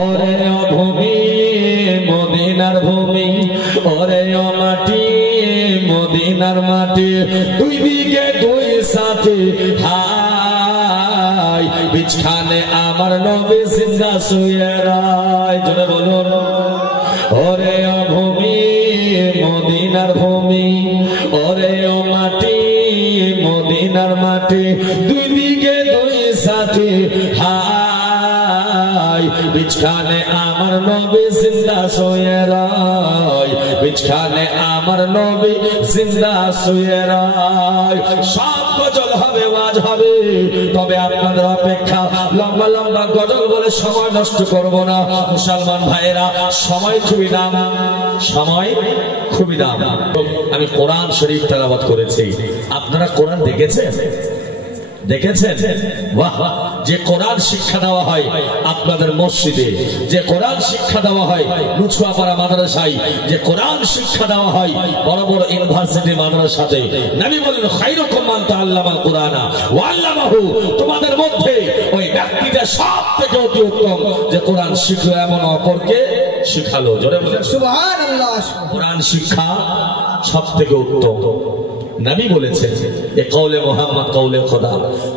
ওরে ভূমি মদিনার ভূমি, ওরে মাটি মদিনার মাটি, দুই দিকে দুই সাথে হাই, বিছখানে আমার নবী জিন্দা শুয়ে রায়। জোরে বলুন ওরে ভূমি মদিনার ভূমি, ওরে মাটি মদিনার মাটি, দুই দিকে দুই সাথে হাই, বিছখানে আমার নবী জিন্দা শুয়ে রায়, বিছখানে আমার নবী জিন্দা শুয়ে রায়। সব গজল হবে ওয়াজ হবে, তবে আপনাদের অপেক্ষা লম্বা লম্বা গজল বলে সময় নষ্ট করব না। মুসলমান ভাইয়েরা সময় খুবই দাম, সময় খুবই দাম। আমি কোরআন শরীফ তেলাওয়াত করেছি, আপনারা কোরআন দেখেছেন? দেখেছেন? বাহ! যে কোরআন শিক্ষা দেওয়া হয় আপনাদের মসজিদে, যে কোরআন শিক্ষা দেওয়া হয় লুচুয়াপাড়া মাদ্রাসায়, যে কোরআন শিক্ষা দেওয়া হয় বড় বড় ইউনিভার্সিটি মাদ্রাসাতে, নবী বলেন খায়রুকুম মান তাআল্লামাল কুরআনা ওয়া আল্লামাহু, তোমাদের মধ্যে ওই ব্যক্তিটা সবথেকে অতি উত্তম যে কোরআন শিখলো এমন অপরকে শিখালো। জোরে বলেন সুবহানাল্লাহ। কোরআন শিক্ষা সবথেকে উত্তম। नबी बोले ये कौले मोहम्मद कौले खुदा,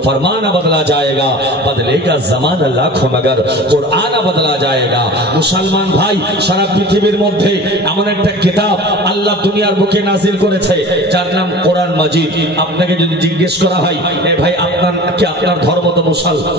फरमाना बदला जाएगा बदलेगा जमाना लाखों मगर कुरान बदला जाएगा। मुसलमान भाई सारा पृथिवीर मध्य एमन एक किताब आल्लाह दुनियार बुके नाजिल करेছে যার নাম কোরআন মাজিদ। আপনাকে যদি জিজ্ঞেস করা হয় এ ভাই আপনার ধর্ম তো মুসলমান,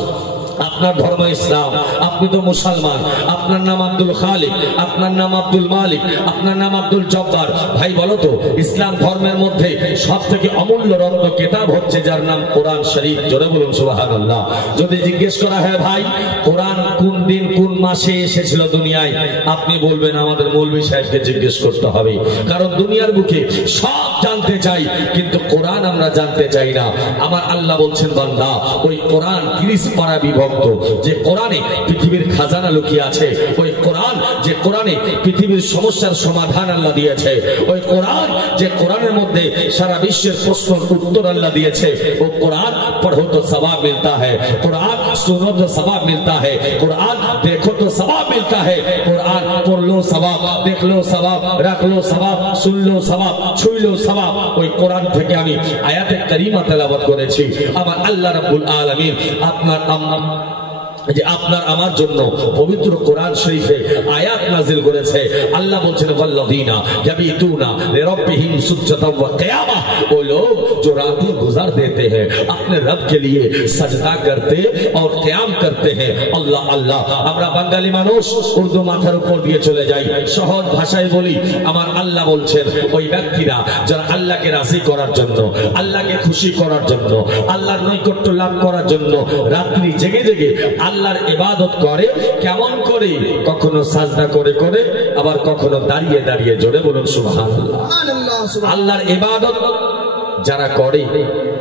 আপনার ধর্ম ইসলাম, আপনি তো মুসলমান, আপনার নাম আব্দুল খালিক, আপনার নাম আব্দুল মালিক, আপনার নাম আব্দুল জব্বার, ভাই বলো তো ইসলাম ধর্মের মধ্যে সবথেকে অমূল্য রত্ন কিতাব হচ্ছে যার নাম কোরআন শরীফ। জোরে বলুন সুবহানাল্লাহ। যদি জিজ্ঞেস করা হয় ভাই কোরআন কোন দিন কোন মাসে এসেছিল দুনিয়ায়, আপনি বলবেন আমাদের মৌলভী সাহেবকে জিজ্ঞেস করতে হবে, কারণ দুনিয়ার বুকে সব জানতে চাই কিন্তু কোরআন আমরা জানতে চাই না। আমার আল্লাহ বলছেন বান্দা ওই কোরআন 30 পারা বিভক্ত, যে কোরআনে পৃথিবীর খাজানা লুকিয়ে আছে, ওই কোরআন যে কোরআনে পৃথিবীর সমস্যার সমাধান আল্লাহ দিয়েছে, ওই কোরআন যে কোরআনের মধ্যে সারা বিশ্বের প্রশ্নের উত্তর আল্লাহ দিয়েছে। ও কোরআন পড়ো তো সওয়াব মিলতা হ্যায়, কোরআন सुनो तो सवाब मिलता है, कुरान देखो तो सवाब मिलता है, कुरान पढ़ लो सवाब, देख लो सवाब, रख लो सवाब, सुन लो सवाब, छुई लो सवाब। ওই কোরআন থেকে আমি আয়াতে কারিমা তেলাওয়াত করেছি। আমার আল্লাহ রাব্বুল আলামিন যে আপনার আমার জন্য পবিত্র কোরআন শরীফে আয়াত নাজিল করেছে। আল্লাহ বলছেন ওয়াল্লাযীনা ইয়াবিতুনা লিরাব্বিহিম সুজদান ওয়া কিয়ামা, वो लोग जो रातें गुजार देते हैं अपने रब के लिए सजदा करते और क़याम करते हैं। আল্লাহ আল্লাহ। আমরা বাঙালি মানুষ উর্দু মাথার উপর দিয়ে চলে যাই, সহজ ভাষায় বলি। আমার আল্লাহ বলছেন ওই ব্যক্তিরা যারা আল্লাহকে রাজি করার জন্য, আল্লাহকে খুশি করার জন্য, আল্লাহর নৈকট্য লাভ করার জন্য রাত্রি জেগে জেগে আল্লাহর ইবাদত করে। কেমন করে? কখনো সাজদা করে করে, আবার কখনো দাঁড়িয়ে দাঁড়িয়ে। জোরে বলুন সুবহানাল্লাহ। আল্লাহর ইবাদত যারা করে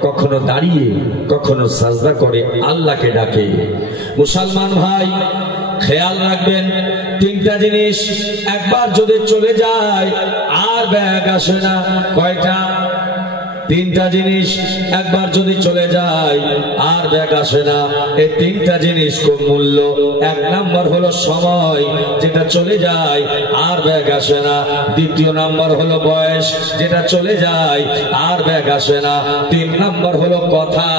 কখনো দাঁড়িয়ে কখনো সাজদা করে, আল্লাহকে ডাকে। মুসলমান ভাই খেয়াল রাখবেন তিনটা জিনিস একবার যদি চলে যায় আর ব্যাগ আসে না। কয়টা? তিনটা জিনিস একবার যদি চলে যায় আর ব্যাগ আসে না। এই তিনটা জিনিস খুব মূল্য। এক নাম্বার হলো সময়, যেটা চলে যায় আর ব্যাগ আসে না। দ্বিতীয় নাম্বার হলো বয়স, যেটা চলে যায় আর ব্যাগ আসে না। তিন নাম্বার হলো কথা,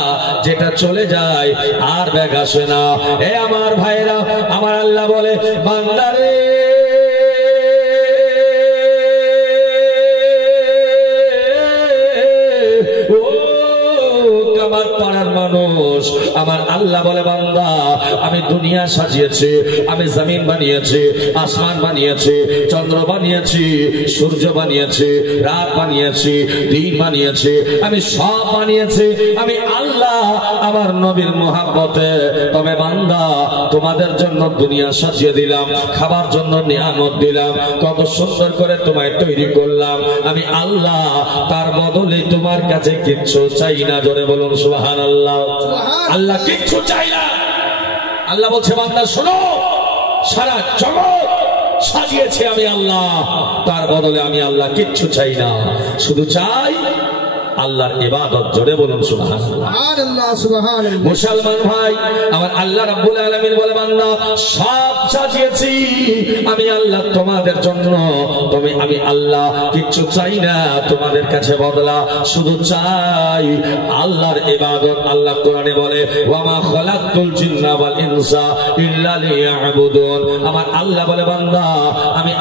যেটা চলে যায় আর ব্যাগ আসে না। এ আমার ভাইরা, আমার আল্লাহ বলে বান্দারে আমার পাড়ার মানুষ, আমার আল্লাহ বলে বান্দা আমি দুনিয়া সাজিয়েছি, আমি জমিন বানিয়েছি, আসমান বানিয়েছি, চন্দ্র বানিয়েছি, সূর্য বানিয়েছি, রাত বানিয়েছি, দিন বানিয়েছি, আমি সব বানিয়েছি আমি আল্লাহ আমার নবীর মহব্বতে। তবে বান্দা তোমাদের জন্য দুনিয়া সাজিয়ে দিলাম, খাবার জন্য নিয়ামত দিলাম, কত সুন্দর করে তোমায় তৈরি করলাম আমি আল্লাহ। তার বদলে তোমার কাছে কিচ্ছু চাই না। জোরে বলুন সুবহানাল্লাহ। আল্লাহ কিচ্ছু চাই না। আল্লাহ বলছে বান্দা শোনো, সারা জগৎ সাজিয়েছে আমি আল্লাহ, তার বদলে আমি আল্লাহ কিচ্ছু চাই না, শুধু চাই আল্লাহর ইবাদত। জোরে বলুন সুবহানাল্লাহ। মুসলমান ভাই, আমার আল্লাহ রাব্বুল আলামিন বলে বান্দা সব সাজিয়েছি আমি আল্লাহ তোমাদের জন্য। তবে আমি আল্লাহ কিচ্ছু চাই না তোমাদের কাছে বদলা, শুধু চাই আল্লাহর ইবাদত। আল্লাহ কোরআনে বলে ওয়া মা খালাকতুল জিন্না ওয়াল ইনসা ইল্লা লিয়াবুদুন। আমার আল্লাহ বলে বান্দা আমি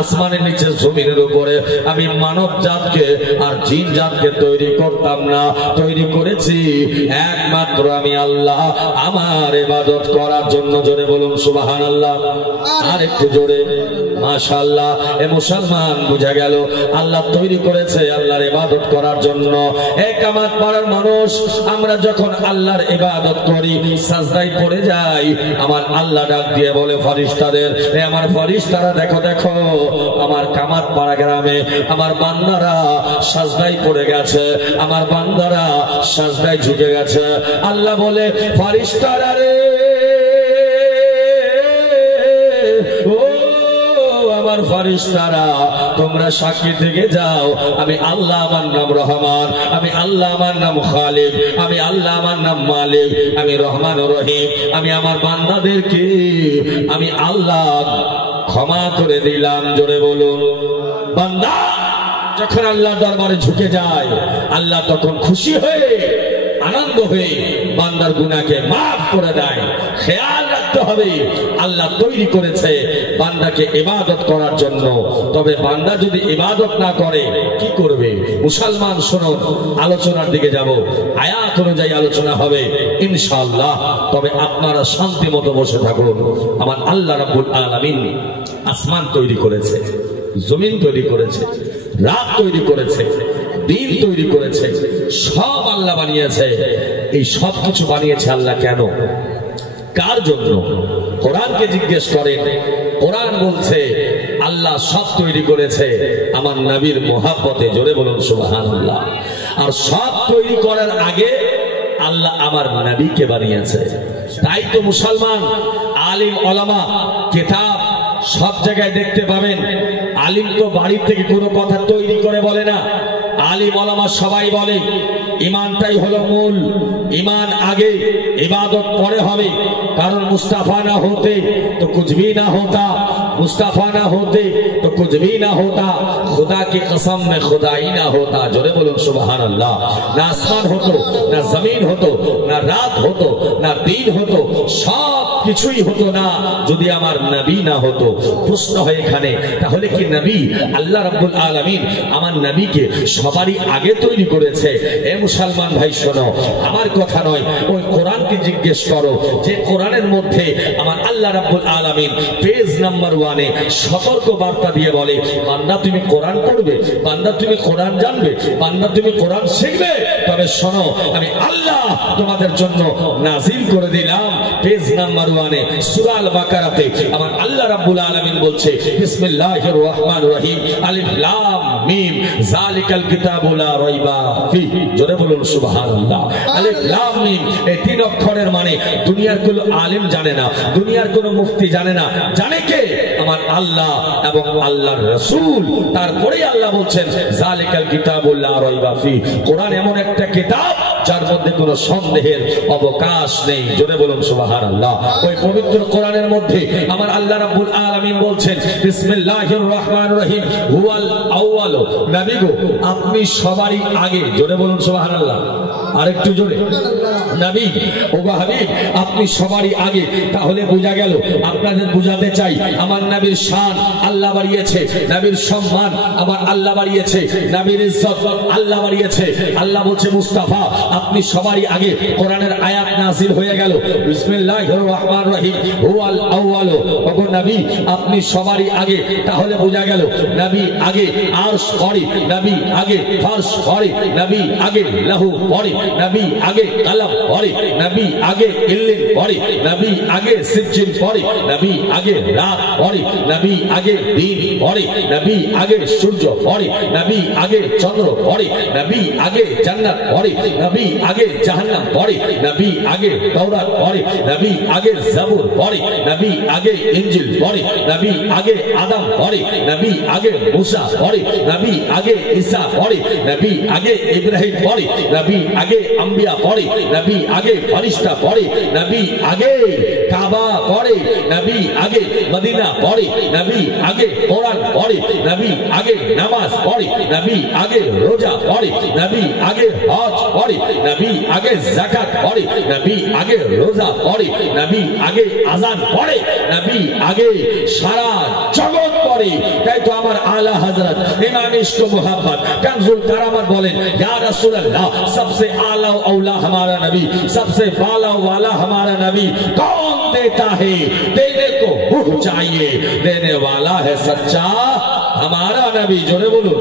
আসমানের নিচে জমিনের উপরে আমি মানব জাতকে আর জিন জাতকে তৈরি করতাম না, তৈরি করেছি একমাত্র আমি আল্লাহ আমার ইবাদত করার জন্য। জোরে বলুন সুবহানাল্লাহ। আর একটু জোরে মাশাআল্লাহ। এ মুসলমান বুঝা গেল আল্লাহ তৈরি করেছে আল্লাহর ইবাদত করার জন্য। এক কামাত পাড়ার মানুষ আমরা যখন আল্লাহর ইবাদত করি সাজদায় পড়ে যাই, আমার আল্লাহ ডাক দিয়ে বলে ফেরেশতাদের, এ আমার ফেরেশতারা দেখো দেখো আমার কামাত পাড়া গ্রামে আমার বান্দারা সাজদায় পড়ে গেছে, আমার বান্দারা সাজদায় ঝুঁকে গেছে। আল্লাহ বলে ফেরেশতারা রে ও আমার ফেরেশতারা তোমরা সাক্ষী থেকে যাও আমি আল্লাহ আমার নাম রহমান, আমি আল্লাহ আমার নাম খালিক, আমি আল্লাহ আমার নাম মালিক, আমি রহমান ও রহিম। আমি আমার বান্দাদেরকে আমি আল্লাহ ক্ষমা করে দিলাম। জোরে বলুন। বান্দা যখন আল্লাহর দরবারে ঝুঁকে যায় আল্লাহ তখন খুশি হয়ে আনন্দ হয়ে বান্দার গুনাহকে মাফ করে দেয়। খেয়াল রাখতে হবে আল্লাহ তৈরি করেছে বান্দাকে ইবাদত করার জন্য। তবে বান্দা যদি ইবাদত না করে কি করবে? মুসলমান শুনুন, আলোচনার দিকে যাব, আয়াত অনুযায়ী আলোচনা হবে ইনশাআল্লাহ। তবে আপনারা শান্তি মতো বসে থাকুন। আমার আল্লাহ রাব্বুল আলামিন আসমান তৈরি করেছে, জমিন তৈরি করেছে, রাত তৈরি করেছে, দিন তৈরি করেছে, সব আল্লাহ বানিয়েছে। এই সব কিছু বানিয়েছে আল্লাহ কেন, কার জন্য? কোরআনকে জিজ্ঞেস করেন। কোরআন বলছে আল্লাহ সব তৈরি করেছে আমার নবীর মোহাব্বতে। জোরে বলুন সুবহানাল্লাহ। আর সব তৈরি করার আগে আল্লাহ আমার নবীকে বানিয়েছে। তাই তো মুসলমান আলিম ওলামা কিতাব সব জায়গায় দেখতে পাবেন। আলিম তো বাড়ি থেকে কোনো কথা তৈরি করে বলে না, আলিম ওলামা সবাই বলে ইমানটাই হলো মূল, ইমান আগে ইবাদত পরে হবে। কারণ মুস্তাফা না হতে তো कुछ भी ना होता, मुस्तफा ना होते तो कुछ भी ना होता, खुदा की कसम में खुदा ही ना होता। जोरे बोलो सुभान अल्लाह। ना आसमान होतो, ना जमीन होतो, ना रात होतो, ना दिन होतो, सब কিছুই হতো না যদি আমার নবী না হতো। প্রশ্ন হয় এখানে তাহলে কি নবী আল্লাহ রাব্বুল আলামিন আমার নবীকে সবারই আগে তৈরি করেছে? এ মুসলমান ভাই শোনো, আমার কথা নয়, ওই কোরআনকে জিজ্ঞেস করো যে কোরআনের মধ্যে আমার আল্লাহ রাব্বুল আলামিন পেজ নাম্বার 1 এ সতর্ক বার্তা দিয়ে বলে বান্দা তুমি কোরআন পড়বে, বান্দা তুমি কোরআন জানবে, বান্দা তুমি কোরআন শিখবে। তবে শোনো আমি আল্লাহ তোমাদের জন্য নাজিল করে দিলাম পেজ নাম্বার 1 এ সূরা আল বাকারাতে আমার আল্লাহ রাব্বুল আলামিন বলছে বিসমিল্লাহির রহমানির রহিম আলিফ লাম মিম যালিকাল কিতাবু লা রাইবা ফিহি। জোরে বলুন সুবহানাল্লাহ। আলিফ লাম মিম এই তিন অক্ষরের মানে দুনিয়ার কোনো আলেম জানে না, দুনিয়ার কোনো মুফতি জানে না। জানে কে? আমার আল্লাহ এবং আল্লাহর রাসূল। তারপরে আল্লাহ বলছেন যালিকাল কিতাবু লা রাইবা ফিহি। কোরআন এমন একটা কিতাব যার মধ্যে কোনো সন্দেহের অবকাশ নেই। জোরে বলুন সুবহানাল্লাহ। ওই পবিত্র কোরআনের মধ্যে আমার আল্লাহ রাব্বুল আলামিন বলছেন বিসমিল্লাহির রহমানির রহিম হুয়াল আউয়াল। নবী গো আপনি সবারই আগে। জোরে বলুন সুবহানাল্লাহ। আরেকটু জোরে। নবী ও গো হাবিব আপনি সবারই আগে। তাহলে বোঝা গেল, আপনাদের বুঝাতে চাই আমার নবীর শান আল্লাহ বাড়িয়েছে, নবীর সম্মান আমার আল্লাহ বাড়িয়েছে, নবীর ইজ্জত আল্লাহ বাড়িয়েছে। আল্লাহ বলছে মুস্তাফা আপনি সবারই আগে। কোরআনের আয়াত নাযিল হয়ে গেল বিসমিল্লাহির রহমানির রহিম হুয়াল আউয়াল। ওগো নবী আপনি সবারই আগে। তাহলে বোঝা গেল নবী আগে আরশ পড়ে, নবী আগে ফারশ পড়ে, নবী আগে লাহু পড়ে, নবী আগে কলম পড়ে, নবী আগে ইল্লিন পড়ে, নবী আগে সিজ্জিন পড়ে, নবী আগে রাত পড়ে, নবী আগে দিন পড়ে, নবী আগে সূর্য পড়ে, নবী আগে চন্দ্র পড়ে, নবী আগে জান্নাত পড়ে, নবী আগে জাহান্নাম পড়ে, নবী আগে তাওরাত পড়ে, নবী আগে জাবুর পড়ে, নবী আগে ইনজিল পড়ে, নবী আগে আদম পড়ে, নবী আগে মুসা পড়ে, নবী আগে ঈসা পড়ে, নবী আগে ইব্রাহিম পড়ে, নবী আগে আম্বিয়া পড়ে, নবী আগে ফেরেশতা পড়ে, নবী আগে কাবা পড়ে, নবী আগে মদিনা পড়ে, নবী আগে কোরআন পড়ে, নবী আগে নামাজ পড়ে, নবী আগে রোজা পড়ে, নবী আগে হজ পড়ে, নবী আগে যাকাত পড়ে, নবী আগে রোজা পড়ে, নবী আগে আযান পড়ে, নবী আগে সারা জগৎ পড়ে। তাই তো আমার আলা হযরত ইমাম ইশক ও মোহাম্মদ কানজুল কারামাত বলেন, ইয়া রাসূলুল্লাহ सबसे आला औला हमारा नबी, सबसे बाला वाला हमारा नबी, कौन देता है देने को मुँह चाहिए, देने वाला है सच्चा हमारा नबी। जोरे बोलो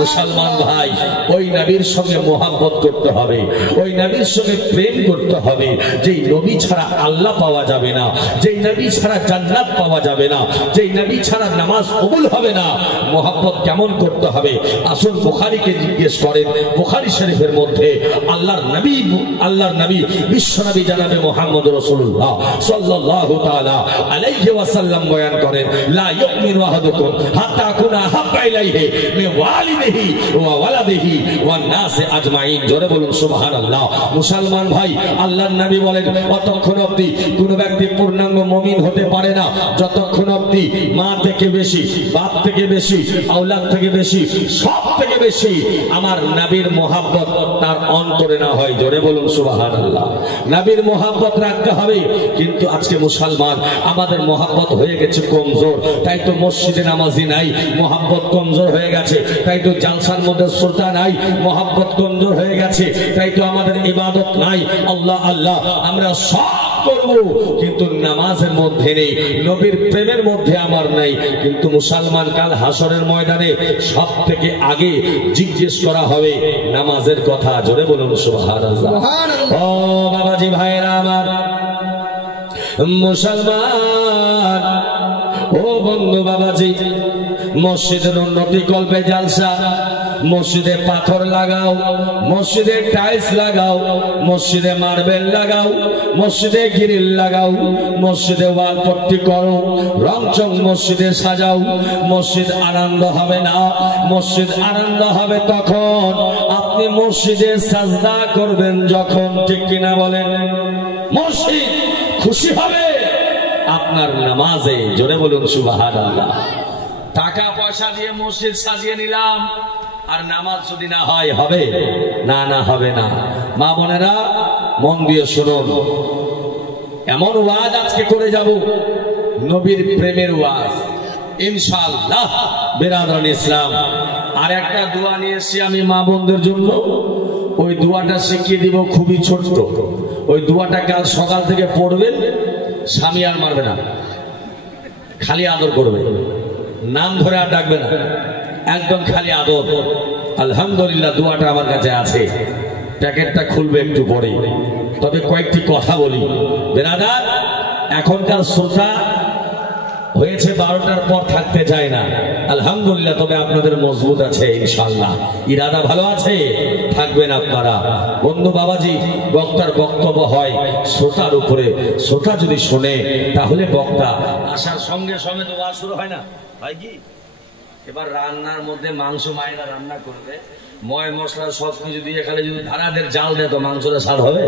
मुसलमान भाई, ওই নবীর সঙ্গে মোহাব্বত করতে হবে, ওই নবীর সঙ্গে প্রেম করতে হবে। যেই নবী ছাড়া আল্লাহ পাওয়া যাবে না, যেই নবী ছাড়া জান্নাত পাওয়া যাবে না, যেই নবী ছাড়া নামাজ কবুল হবে না। মোহাব্বত কেমন করতে হবে আসুন বুখারীকে জিজ্ঞেস করেন। বুখারী শরীফের মধ্যে আল্লাহর নবী বিশ্ব নবী জনাবে মুহাম্মদ রাসূলুল্লাহ সাল্লাল্লাহু তাআলা আলাইহি ওয়াসাল্লাম বয়ান করেন, লা ইউমিনু আহাদুকুম হাত্তা কুনা হাব্বা ইলাইহি মিন ওয়ালিদিহি ওয়া ওয়ালাদিহি ওয়ান নাসি আজমাইন। জোরে বলুন সুবহানাল্লাহ। মুসলমান ভাই, আল্লাহর নবী বলেন, অতক্ষণ অবধি কোন ব্যক্তি পূর্ণাঙ্গ মুমিন হতে পারে না যতক্ষণ অবধি মা থেকে বেশি, বাপ থেকে বেশি, আওলাদ থেকে বেশি, সব থেকে বেশি আমার নবীর মোহাব্বত তার অন্তরে না হয়। জোরে বলুন সুবহানাল্লাহ। নবীর মোহাব্বত রাখতে হবে। কিন্তু আজকে মুসলমান আমাদের মোহাব্বত হয়ে গেছে কমজোর, তাই তো মসজিদে নামাজি নাই, মোহাব্বত কমজোর হয়ে গেছে। তাই তো জালসার মধ্যে শ্রোতা নাই, মোহাব্বত কমজোর হয়ে গেছে। তাই তো আমাদের ইবাদত নাই, আল্লাহ আল্লাহ আমরা সব করব কিন্তু নামাজের মধ্যে নেই, নবীর প্রেমের মধ্যে আমার নাই। কিন্তু মুসলমান কাল হাসরের ময়দানে সব থেকে আগে জিজ্ঞেস করা হবে নামাজের কথা। জোরে বলুন সুবহানাল্লাহ। ও বাবাজি ভাইরা আমার মুসলমান, ও বন্ধু বাবাজি, মসজিদের উন্নতি কল্পে জালসা, মসজিদে পাথর লাগাও, মসজিদে টাইলস লাগাও, মসজিদে মার্বেল লাগাও, মসজিদে গ্রিল লাগাও, মসজিদে ওয়াল পট্টি করো, রংচং মসজিদে সাজাও। মসজিদ আনন্দ হবে না, মসজিদ আনন্দ হবে তখন আপনি মসজিদে সাজদা করবেন যখন, ঠিক কিনা বলেন? মসজিদ খুশি হবে আপনার নামাজে। জোরে বলুন সুবহানাল্লাহ। টাকা পয়সা দিয়ে মসজিদ সাজিয়ে নিলাম, আর নামাজ যদি না হয় হবে না? না হবে না। মা বোনেরা মন দিয়ে শুনুন, এমন ওয়াজ আজকে করে যাব নবীর প্রেমের ওয়াজ ইনশাআল্লাহ। বেরাদরান ইসলাম, আর একটা দোয়া নিয়ে এসেছি আমি মা বোনদের জন্য। ওই দোয়াটা শিখিয়ে দিব, খুবই ছোট্ট। ওই দোয়াটা কাল সকাল থেকে পড়বেন, স্বামী আর মারবে না, খালি আদর করবে, নাম ধরে আর ডাকবে না, একদম খালি আদর। আলহামদুলিল্লাহ দোয়াটা আমার কাছে আছে, প্যাকেটটা খুলবে একটু পরে। তবে কয়েকটি কথা বলি বেরাদার, এখনকার শ্রোতা হয়েছে 12টার পর থাকতে চায় না, আলহামদুলিল্লাহ। তবে আপনাদের মজবুত আছে ইনশাআল্লাহ, ইরাদা ভালো আছে, থাকবেন আপনারা। বন্ধু বাবাজি, বক্তার বক্তব্য হয় শ্রোতার উপরে। শ্রোতা যদি শোনে তাহলে বক্তা আসার সঙ্গে সঙ্গে তো ওয়াজ শুরু হয় না, হয় কি? এবার রান্নার মধ্যে মাংস মায়েরা রান্না করবে, ময় মশলা সবকিছু দিয়ে খালি যদি ধারাদের জাল দেয় তো মাংসটা স্বাদ হবে?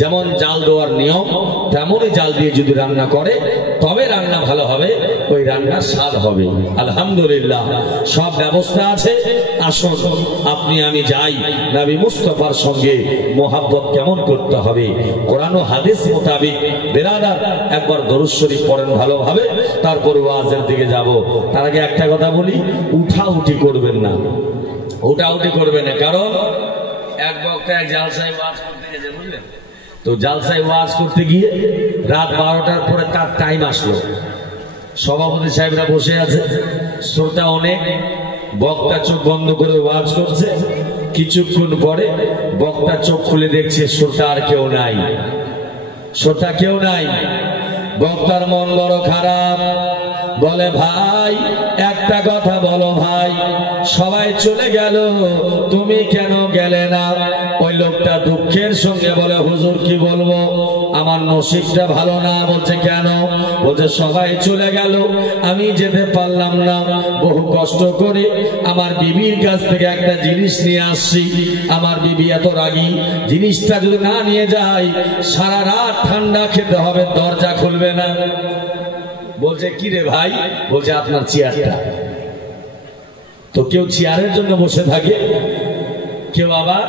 যেমন জাল দেওয়ার নিয়ম তেমনই জাল দিয়ে যদি রান্না করে তবে রান্না ভালো হবে, ওই রান্নার স্বাদ হবে। আলহামদুলিল্লাহ সব ব্যবস্থা আছে। আসুন আপনি আমি যাই নবী মুস্তাফার সঙ্গে মোহাব্বত কেমন করতে হবে কোরআন ও হাদিস মোতাবেক। বেরাদার একবার দরুদ শরীফ পড়েন ভালোভাবে, তারপর ওয়াজের দিকে যাব। তার আগে একটা কথা বলি, উঠাউঠি করবেন না, উঠাউঠি করবেন না। কারণ এক বক্তা এক জালসায় ওয়াজ করতে গেছে, বুঝলেন তো? জালসায় ওয়াজ করতে গিয়ে রাত 12টার পরে তার টাইম আসলো, সভাপতি সাহেবরা বসে আছে, শ্রোতা অনেক, বক্তা চোখ বন্ধ করে ওয়াজ করছে। কিছুক্ষণ পরে বক্তা চোখ খুলে দেখছে শ্রোতা আর কেউ নাই, শ্রোতা কেউ নাই। বক্তার মন বড় খারাপ, বলে ভাই একটা কথা বলো ভাই, সবাই চলে গেল তুমি কেন গেলে না? ওই ওই লোকটা দুঃখের সঙ্গে বলে, হুজুর কি বলবো, আমার নসিবটা ভালো না। বলছে কেন? বলছে সবাই চলে গেল, আমি যেতে পারলাম না। বহু কষ্ট করে আমার বিবির কাছ থেকে একটা জিনিস নিয়ে আসছি। আমার বিবি এত রাগী, জিনিসটা যদি না নিয়ে যাই সারা রাত ঠান্ডা খেতে হবে, দরজা খুলবে না। বলছে কি রে ভাই? বলছে আপনার চেয়ারটা। তো কেউ চেয়ারের জন্য বসে থাকে, কেউ আবার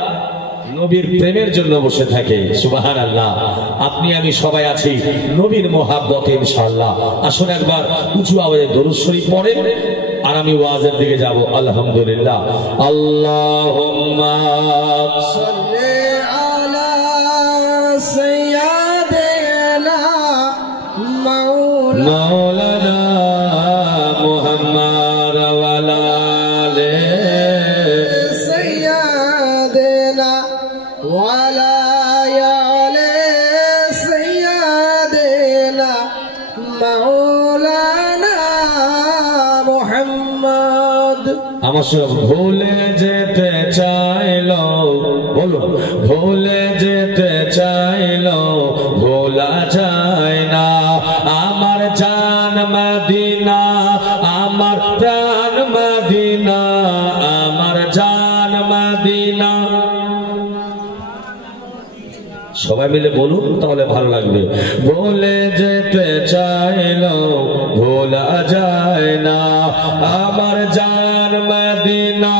নবীর প্রেমের জন্য বসে থাকে। সুবহানাল্লাহ। আপনি আমি সবাই আছি নবীর মোহাব্বতে ইনশাআল্লাহ। আসুন একবার উঁচু আওয়াজে দরুদ শরীফ পড়েন, আর আমি ওয়াজের দিকে যাব। আলহামদুলিল্লাহ। আল্লাহুম্মা সাল্লি আলা সাইয়্যিদিনা মাওলানা মুহাম্মদ ওয়া আলা আমার সঙ্গে ভুলে যেতে চাইলো, বলো ভুলে যেতে চাইলো, ভোলা যায় না। আমার জান মদিনা, আমার প্রাণ মদিনা, আমার জান মদিনা। সবাই মিলে বলুন, তাহলে ভালো লাগবে। ভুলে যেতে চাইলো, ভোলা যায় না। আমার জান মদিনা,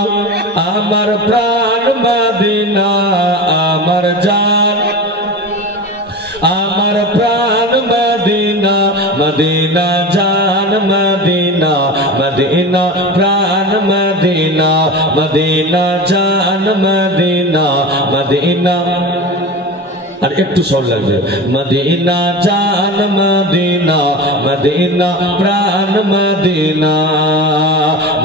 আমার প্রাণ মদিনা, আমার জান, আমার প্রাণ মদিনা, মদিনা জান মদিনা, মদিনা প্রাণ মদিনা, মদিনা জান মদিনা, মদিনা। আর একটু সর লাগবে। মদিনা জান মদিনা, মদিনা প্রাণ মদিনা,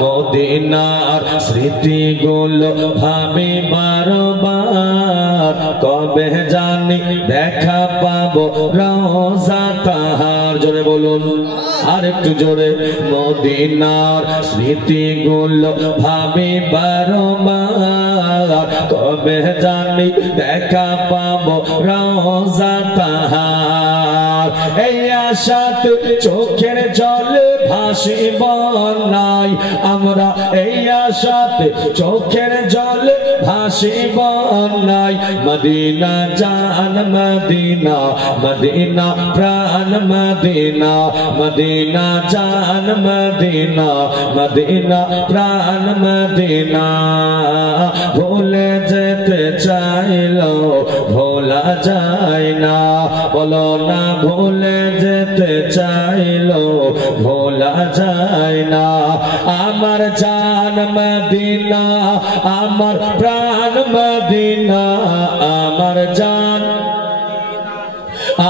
মদিনার স্মৃতিগুলো ভাবি বারবার, কবে জানি দেখা পাবো রওজা তাহার। জোরে বলুন, আর একটু জোরে। মদিনার স্মৃতিগুলো ভাবি বারবার, কবে জানি দেখা পাবো রওজা তাহার। এই আশাতে চোখের জলে ভাসি বন্যায় আমরা, এই আশাতে চোখের জলে ভাসি বন্যায়। মদিনা জান মদিনা, মদিনা প্রাণ মদিনা, মদিনা জান মদিনা, মদিনা প্রাণ মদিনা। ভুলে যেতে চাইলো, ভোলা যায় না। বলো না, ভুলে যেতে চাইলো, ভোলা যায় না। আমার জান মদিনা, আমার প্রাণ মদিনা, আমার জান,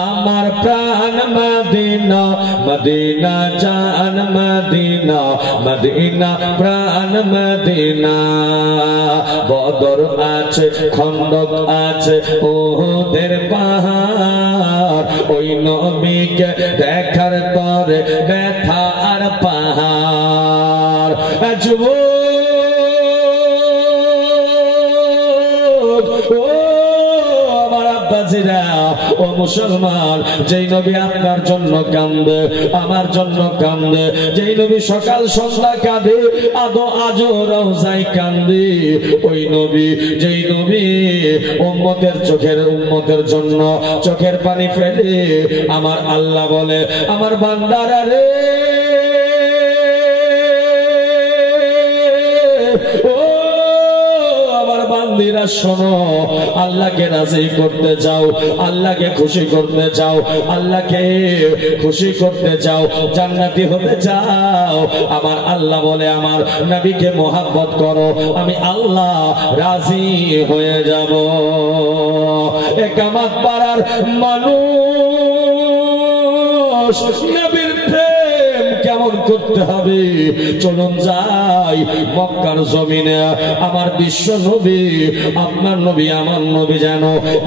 আমার প্রাণ মদিনা, মদিনা জান মদিনা, মদিনা প্রাণ মদিনা। বদর আছে, খন্দক আছে, ওহুদের পাহাড়, ওই নবীকে দেখার তরে ব্যথা আর পাহাড়। ও মুসলমান, যেই নবী আপনার জন্য কান্দে, আমার জন্য কান্দে, যেই নবী সকাল সন্ধ্যা কাঁদে, আদো আজো রওজায় কান্দে, ওই নবী, যেই নবী উম্মতের উম্মতের জন্য চোখের পানি ফেলে, আমার আল্লাহ বলে, আমার বান্দারা রে, বান্দীরা শোনো, আল্লাহকে রাজি করতে চাও, আল্লাহকে খুশি করতে চাও, আল্লাহকে খুশি করতে চাও, জান্নাতি হতে চাও, আমার আল্লাহ বলে আমার নবীকে মোহাব্বত করো, আমি আল্লাহ রাজি হয়ে যাব। একামত পাড়ার মানুষ নবীর প্রেম কেমন কেমন করতে হবে। চলুন যাই মক্কার জমিনে। আমার বিশ্ব নবী, আপনার নবী, আমার নবী যেন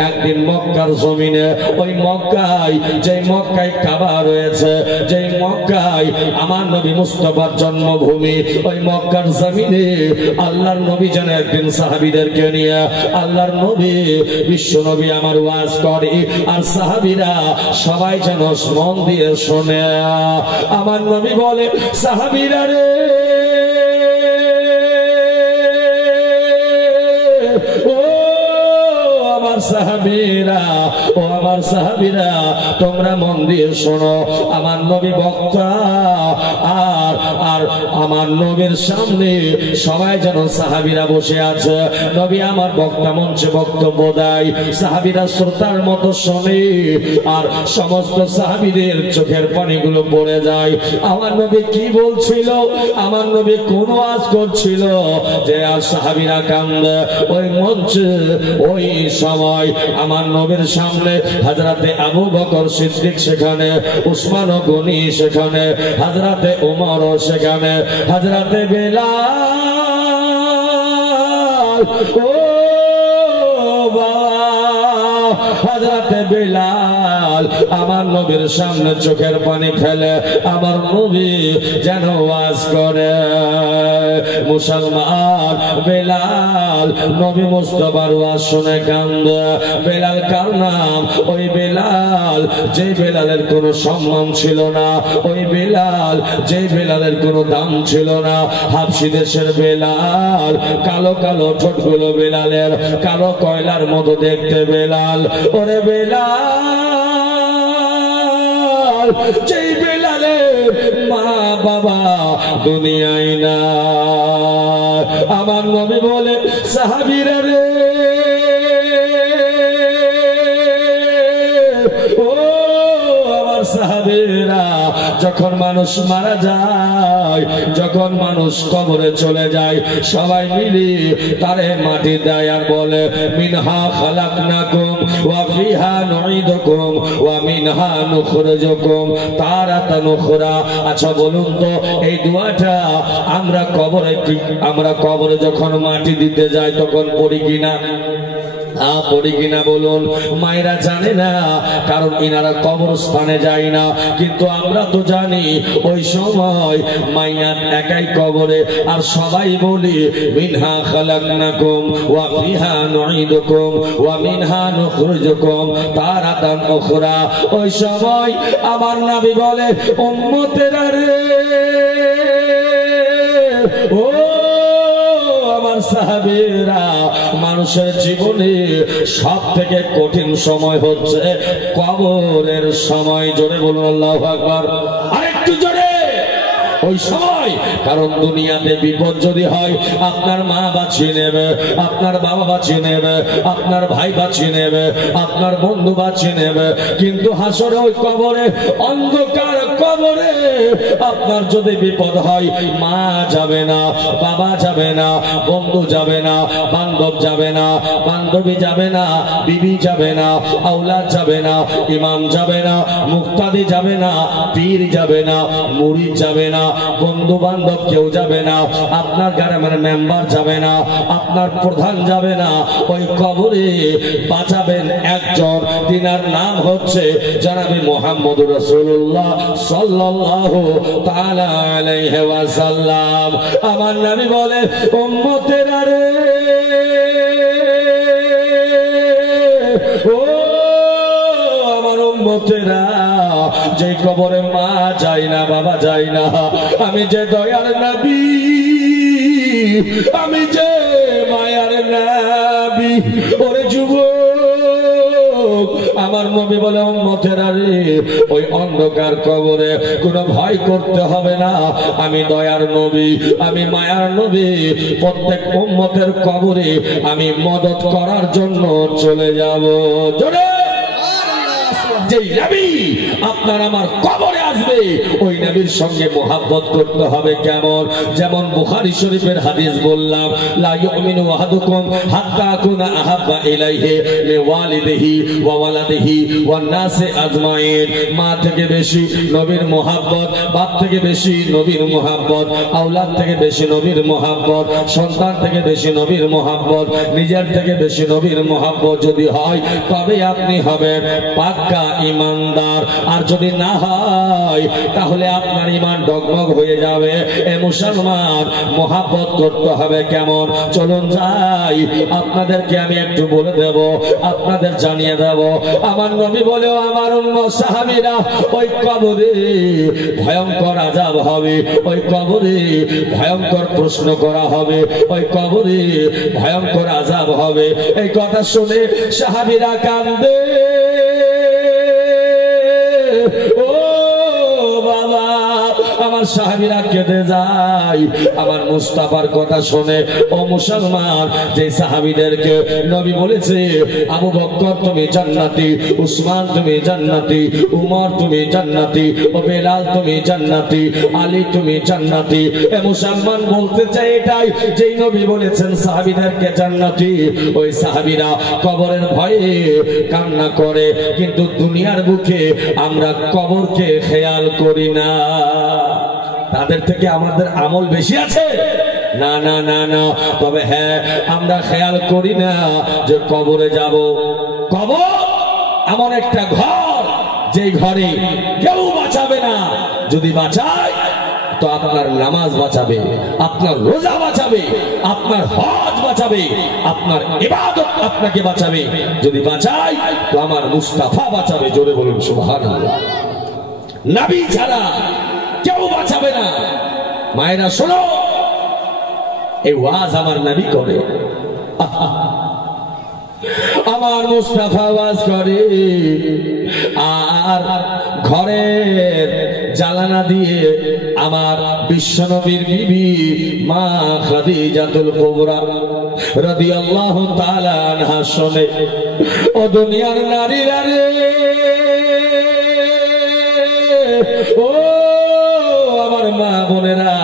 একদিন মক্কার জমিনে, ওই মক্কায়, যে মক্কায় কাবা রয়েছে, যে মক্কায় আমার নবী মুস্তাফার জন্মভূমি, ওই মক্কার জমিনে আল্লাহর নবী যেন একদিন সাহাবীদেরকে নিয়ে আল্লাহর নবী, বিশ্ব নবী আমার ওয়াজ করে, আর সাহাবীরা সবাই যেন মন দিয়ে শোনে। আমার নবী বলে, সাহাবীরা রে, ও আমার সাহাবীরা, ও আমার সাহাবীরা, তোমরা মন দিয়ে শোনো। আমার নবী বক্তা, আর আর আমার নবীর সামনে সবাই যেন সাহাবীরা বসে আছে। নবী আমার বক্তা মঞ্চে বক্তব্য দেয়, সাহাবীরা শ্রোতার মতো শোনে, আর সমস্ত সাহাবীদের চোখের পানিগুলো পড়ে যায়। আমার নবী কি বলছিল, আমার নবী কোন ওয়াজ করছিল যে আর সাহাবীরা কান্দে। ওই মঞ্চে ওই সময় আমার নবীর সামনে হযরতে আবু বকর সিদ্দিক সেখানে, উসমান গনি সেখানে, হযরতে ওমর সেখানে, হযরতে বেলাল, ও বাবা, হযরতে বেলাল আমার নবীর সামনে চোখের পানি ফেলে আমার নবী যেন ওয়াজ করে। মুসলমান বেলাল নবী মুস্তাফার ওয়াজ শুনে কান্দে। বেলাল কার নাম? ওই বেলাল যে বেলালের কোনো সম্মান ছিল না, ওই বেলাল যে বেলালের কোনো দাম ছিল না। হাবশী দেশের বেলাল, কালো কালো ঠোঁটগুলো বেলালের, কালো কয়লার মতো দেখতে বেলাল। ওরে বেলাল, যেই বেলালের মা বাবা দুনিয়ায় না। আমার নবী বলে, সাহাবীরা রে, ও আমার সাহাবীরা, যখন মানুষ মারা যায়, যখন মানুষ কবরে চলে যায়, সবাই মিলে তারে মাটি দেয় আর বলে, মিনহা খালাকনাকুম ওয়া ফিহা নুঈদুকুম ওয়া মিনহা নুখরিজুকুম তারাতান উখরা। আচ্ছা বলুন তো, এই দোয়াটা আমরা কবরে যখন মাটি দিতে যাই তখন পড়ি কিনা? পড়ি কিনা বলুন? মায়েরা জানে না, কারণ ইনারা কবরস্থানে যায় না, কিন্তু আমরা তো জানি ওই সময় মাইয়া একাই কবরে, আর সবাই বলি মিনহা খালাকনাকুম ওয়া ফিহা নুঈদুকুম ওয়া মিনহা নুখরিজুকুম তারাতান উখরা। ওই সময় আমার নবী বলে, উম্মতেরা রে, ও আমার সাহাবীরা, মানুষের জীবনে সব থেকে কঠিন সময় হচ্ছে কবরের সময়। জোরে বলুন আল্লাহু আকবার, আরেকটু জোরে। ওই সময়, কারণ দুনিয়াতে বিপদ যদি হয়, আপনার মা বাঁচিয়ে নেবে, আপনার বাবা বাঁচিয়ে নেবে, আপনার ভাই বাঁচিয়ে নেবে, আপনার বন্ধু বাঁচিয়ে নেবে, কিন্তু হাসরে ওই কবরে, অন্ধকার কবরে আপনার যদি বিপদ হয়, মা যাবে না, বাবা যাবে না, বন্ধু যাবে না, বান্ধব যাবে না, বান্ধবী যাবে না, বিবি যাবে না, আওলাদ যাবে না, ইমাম যাবে না, মুক্তাদি যাবে না, পীর যাবে না, মুরিদ যাবে না, বন্ধু বান্ধব কেউ যাবে না, আপনার গ্রামের মেম্বার যাবে না, আপনার প্রধান যাবে না। ওই কবরে বাঁচাবেন একজন, তিনার নাম হচ্ছে জনাবে মুহাম্মদুর রাসূলুল্লাহ সাল্লাল্লাহু তাআলা আলাইহি ওয়াসাল্লাম। আমার নবী বলে, উম্মতেরা রে, ও আমার উম্মতেরা, যে কবরে মা যায় না, বাবা যায় না, আমি যে দয়ার নবী, আমি যে মায়ার নবী। ওরে যুবক, আমার নবী বলে, উম্মতেরা রে, ওই অন্ধকার কবরে কোনো ভয় করতে হবে না, আমি দয়ার নবী, আমি মায়ার নবী। প্রত্যেক উম্মতের কবরে আমি মদত করার জন্য চলে যাব। যেই নবী আপনার আমার কবরে আসবে, ওই নবী নবীর সঙ্গে মোহাব্বত করতে হবে কেমন? যেমন বুখারী শরীফের হাদিস বললাম, লা ইউমিনু আহাদুকুম হাত্তা আকুনা আহাব্বা ইলাইহি মিন ওয়ালিদিহি ওয়া ওয়ালাদিহি ওয়ান নাসি আজমাইন। মা থেকে বেশি নবীর মোহাব্বত, বাপ থেকে বেশি নবীর মোহাব্বত, আওলাদ থেকে বেশি নবীর মোহাব্বত, সন্তান থেকে বেশি নবীর মোহাব্বত, নিজের থেকে বেশি নবীর মোহাব্বত যদি হয় তবে আপনি হবেন পাক্কা ঈমানদার। আর যদি না হয় তাহলে আপনার ঈমান ডগমগ হয়ে যাবে। এ মুসলমান, মোহাব্বত করতে হবে কেমন? চলুন যাই, আপনাদেরকে আমি একটু বলে দেব, আপনাদের জানিয়ে দেব। আমার নবী বলেও আমার উম্মত সাহাবীরা ওই কবরে ভয়ঙ্কর আযাব হবে, ওই কবরে ভয়ঙ্কর প্রশ্ন করা হবে, ওই কবরে ভয়ঙ্কর আযাব হবে। এই কথা শুনে সাহাবীরা কান্দে। ও বাবা, আমার সাহাবীরা কেঁদে যায় আমার মুস্তাফার কথা শুনে। ও মুসলমান, যে সাহাবীদেরকে নবী বলেছে আবু বকর তুমি জান্নাতি, উসমান তুমি জান্নাতি, উমর তুমি জান্নাতি, ও বেলাল তুমি জান্নাতি, আলী তুমি জান্নাতি। এ মুসলমান বলতে চাই এটাই, যেই নবী বলেছেন সাহাবীদেরকে জান্নাতি, ওই সাহাবীরা কবরের ভয়ে কান্না করে। কিন্তু দুনিয়ার বুকে আমরা কবরকে খেয়াল করি না। তাদের থেকে আমাদের আমল বেশি আছে? না না না না। তবে হ্যাঁ, আমরা খেয়াল করি না যে কবরে যাব। কবর এমন একটা ঘর, যেই ঘরে কেউ বাঁচাবে না। যদি বাঁচায় তো আপনার নামাজ বাঁচাবে, আপনার রোজা বাঁচাবে, আপনার হজ বাঁচাবে, আপনার ইবাদত আপনাকে বাঁচাবে। যদি বাঁচায় তো আমার মুস্তাফা বাঁচাবে। জোরে বলুন সুবহানাল্লাহ। নবী ছাড়া কেউ বাঁচাবে না। মায়েরা শোনো, এই ওয়াজ আমার নবী করে, আমার মুস্তাফা ওয়াজ করে। আর ঘরের জানালা দিয়ে আমার বিশ্বনবীর বিবি মা খাদিজাতুল কুবরা রাদিয়াল্লাহু তাআলা আনহা শোনে। ও দুনিয়ার নারীরা রে, ও আমার মা বোনেরা,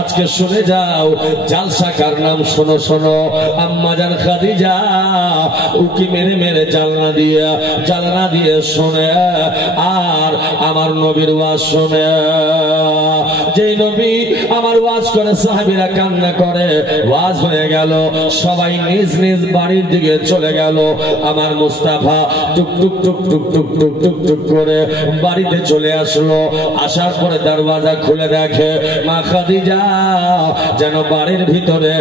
আজকে শুনে যাও, জালসা কার নাম শোনো শোনো। আম্মা জান খাদিজা উকি মেরে মেরে জানলা দিয়ে শোনে, আর আমার নবীর ওয়াজ শোনে। যেই নবী আমার ওয়াজ করে সাহাবীরা কান্না করে। ওয়াজ হয়ে গেল, সবাই নিজ নিজ বাড়ির দিকে চলে গেল। আমার মুস্তাফা টুক টুক টুক টুক টুক টুক টুক টুক করে বাড়িতে চলে আসলো। আসার পরে দরওয়াজা খুলে দেখে মা খাদিজা যেন বাড়ির ভিতরে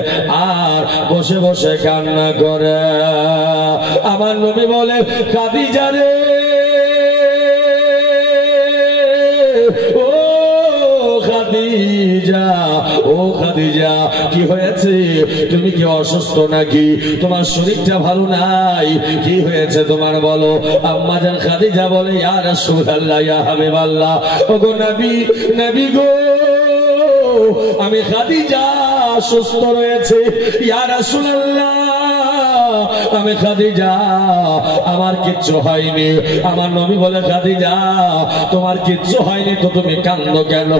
আর বসে বসে কান্না করে। আমার নবী বলে, খাদিজা রে, ও খাদিজা, ও খাদিজা, কি হয়েছে? তুমি কি অসুস্থ নাকি? তোমার শরীরটা ভালো নাই? কি হয়েছে তোমার বলো? আম্মা জান খাদিজা বলে, ইয়া রাসূলুল্লাহ, ইয়া হাবিবাল্লাহ, ওগো নবী, নবী গো, আমি খাদিজা সুস্থ রয়েছে। ইয়া রাসূলুল্লাহ, আমি খাদিজা, আমার কিচ্ছু হয়নি। আমার নবী বলে, খাদিজা তোমার কিচ্ছু হয়নি তো তুমি কাঁদো কেন?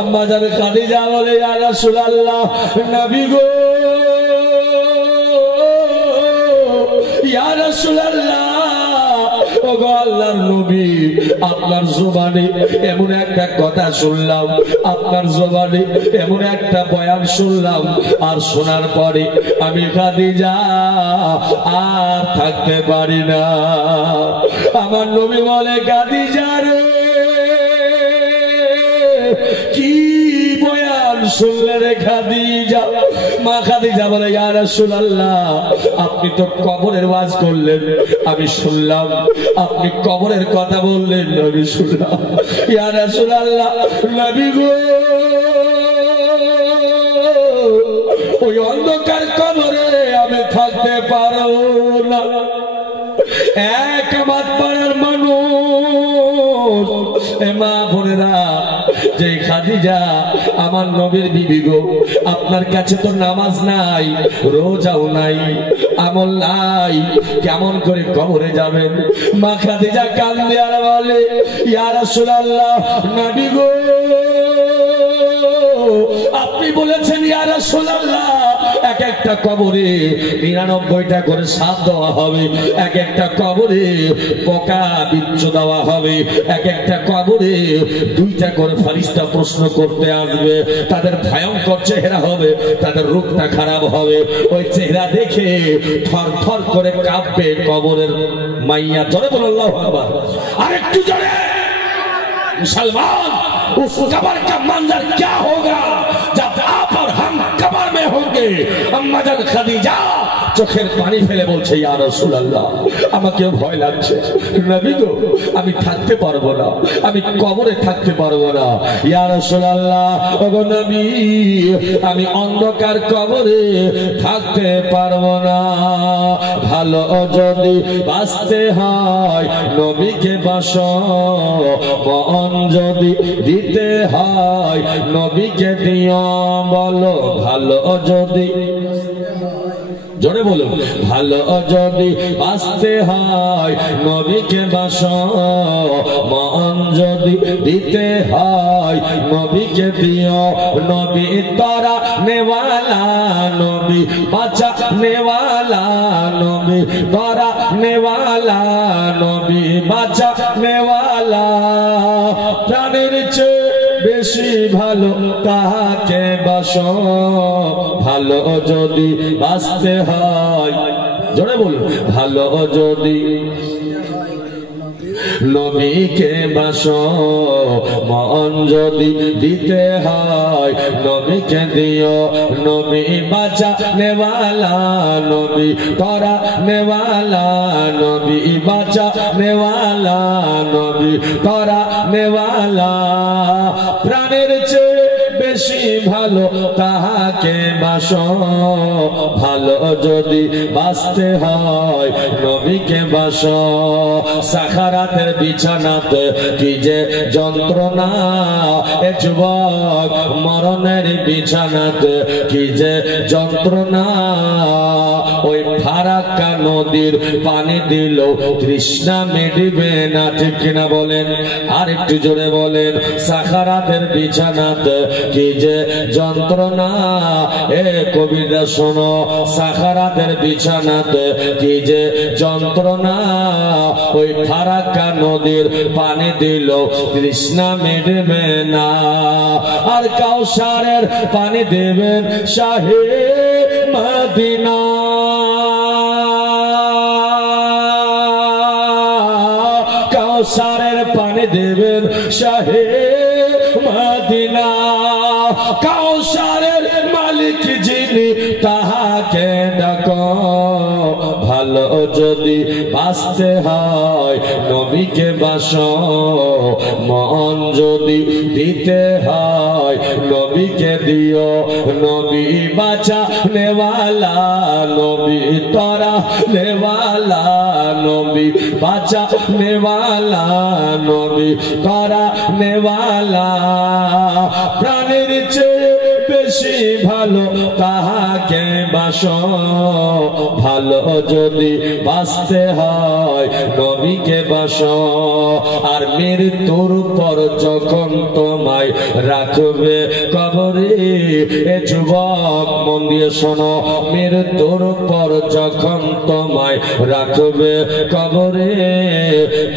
আম্মা জান খাদিজা বলে, ইয়া রাসূলুল্লাহ, নবী গো, ইয়া রাসূলুল্লাহ, ওগো আল্লাহর নবী, আপনার জবানে এমন একটা কথা শুনলাম, আপনার জবানে এমন একটা বয়ান শুনলাম, আর শোনার পরে আমি খাদিজা আর থাকতে পারি না। আমার নবী বলে, খাদিজা রে, কি বয়ান শুনলে রে খাদিজা? মা খাদিজা বলে, ইয়া রাসূলুল্লাহ, আপনি তো কবরের ওয়াজ করলেন, আমি শুনলাম। আপনি কবরের কথা বললেন, আমি শুনলাম। ইয়া রাসূলুল্লাহ, নবী গো, ওই অন্ধকার কবরে আমি থাকতে পারবো না। এক আমার পাড়ার মানুষ, এ মা বোনেরা, যে খাদিজা আমার নবীর বিবি গো, আপনার কাছে তো নামাজ নাই, রোজাও নাই, আমল নাই, কেমন করে কবরে যাবেন? মা খাদিজা কান্দে আর বলে, ইয়া রাসূলুল্লাহ, নবী গো, রাসূলুল্লাহ এক একটা কবরে 99টা করে সাপ দেওয়া হবে, এক একটা কবরে পোকা বিচ্ছু দেওয়া হবে, এক একটা কবরে 2টা করে ফেরেশতা প্রশ্ন করতে আসবে। তাদের ভয়ঙ্কর চেহারা হবে, তাদের রূপটা খারাপ হবে। ওই চেহারা দেখে থর থর করে কাঁপবে কবরের মাইয়া। জোরে বলো আল্লাহু আকবার, আরেকটু জোরে। मुसलमान उस कब्र का मंजर क्या होगा जब आप और हम कब्र में होंगे। अम्मा जान खदीजा চোখের পানি ফেলে বলছে, ইয়া রাসূলুল্লাহ আমাকে ভয় লাগছে, নবী গো আমি থাকতে পারবো না, আমি কবরে থাকতে পারবো না। ইয়া রাসূলুল্লাহ ওগো নবী আমি অন্ধকার কবরে থাকতে পারবো না। ভালো যদি বাঁচতে হয় নবীকে বাসো, মন যদি দিতে হয় নবীকে দিও। বলো ভালো যদি, জোরে বলো, ভালো যদি বাঁচতে হয় নবীকে বাসো, মন যদি দিতে হয় নবীকে দিও। নবী তরা নেওয়ালা, নবী বাঁচা নেওয়ালা, নবী তরা নেওয়ালা, নবী বাঁচা নেওয়ালা। প্রাণের চেয়ে বেশি ভালো তাহাকে বাসো, ভালো যদি বাঁচতে হয়। জোরে বলুন, ভালো যদি নবীকে বাসো, মন যদি দিতে হয় নবীকে দিও। নবী বাঁচা নেওয়ালা, নবী করা নেওয়ালা, নবী বাঁচা নেওয়ালা, নবী করা নেওয়ালা। প্রাণের চেয়ে বেশি ভালো তাহাকে বাসো, ভালো যদি বাঁচতে হয় নবীকে বাসো। সাখারাতের বিছানাতে কি যে যন্ত্রণা, এ যুবক মরণের বিছানাতে কি যে যন্ত্রণা। ওই ফারাক্কা নদীর পানি দিল তৃষ্ণা মিটবে না, ঠিক কিনা বলেন? আর একটু জোরে বলেন। সাখারাতের বিছানাতে কি যে যন্ত্রণা, এ কবিরা শোনো, সাখারাতের বিছানাতে কি যে যন্ত্রণা। ওই ফারাক্কা নদীর পানি দিল তৃষ্ণা মিটবে না। আর কাউসারের পানি দেবেন শাহে মদিনা, কাউসারের পানি দেবেন শাহে মদিনা। কাউসারের মালিক যিনি তাহাকে ডাকো, ভালো যদি বাঁচতে হয় নবীকে বাসো, মন যদি দিতে হয় নবীকে দিও। নবী বাঁচা নেওয়ালা, নবী তরা নেওয়ালা, নবী বাঁচা নেওয়ালা, নবী তরা নেওয়ালা। প্রাণের চেয়ে বেশি ভালো তাহাকে বাসো, ভালো যদি বাঁচতে হয় নবীকে বাসো। আর মৃত্যুর পর যখন তোমায় রাখবে কবরে, এ যুবক মন দিয়ে শোনো, মৃত্যুর পর যখন তোমায় রাখবে কবরে,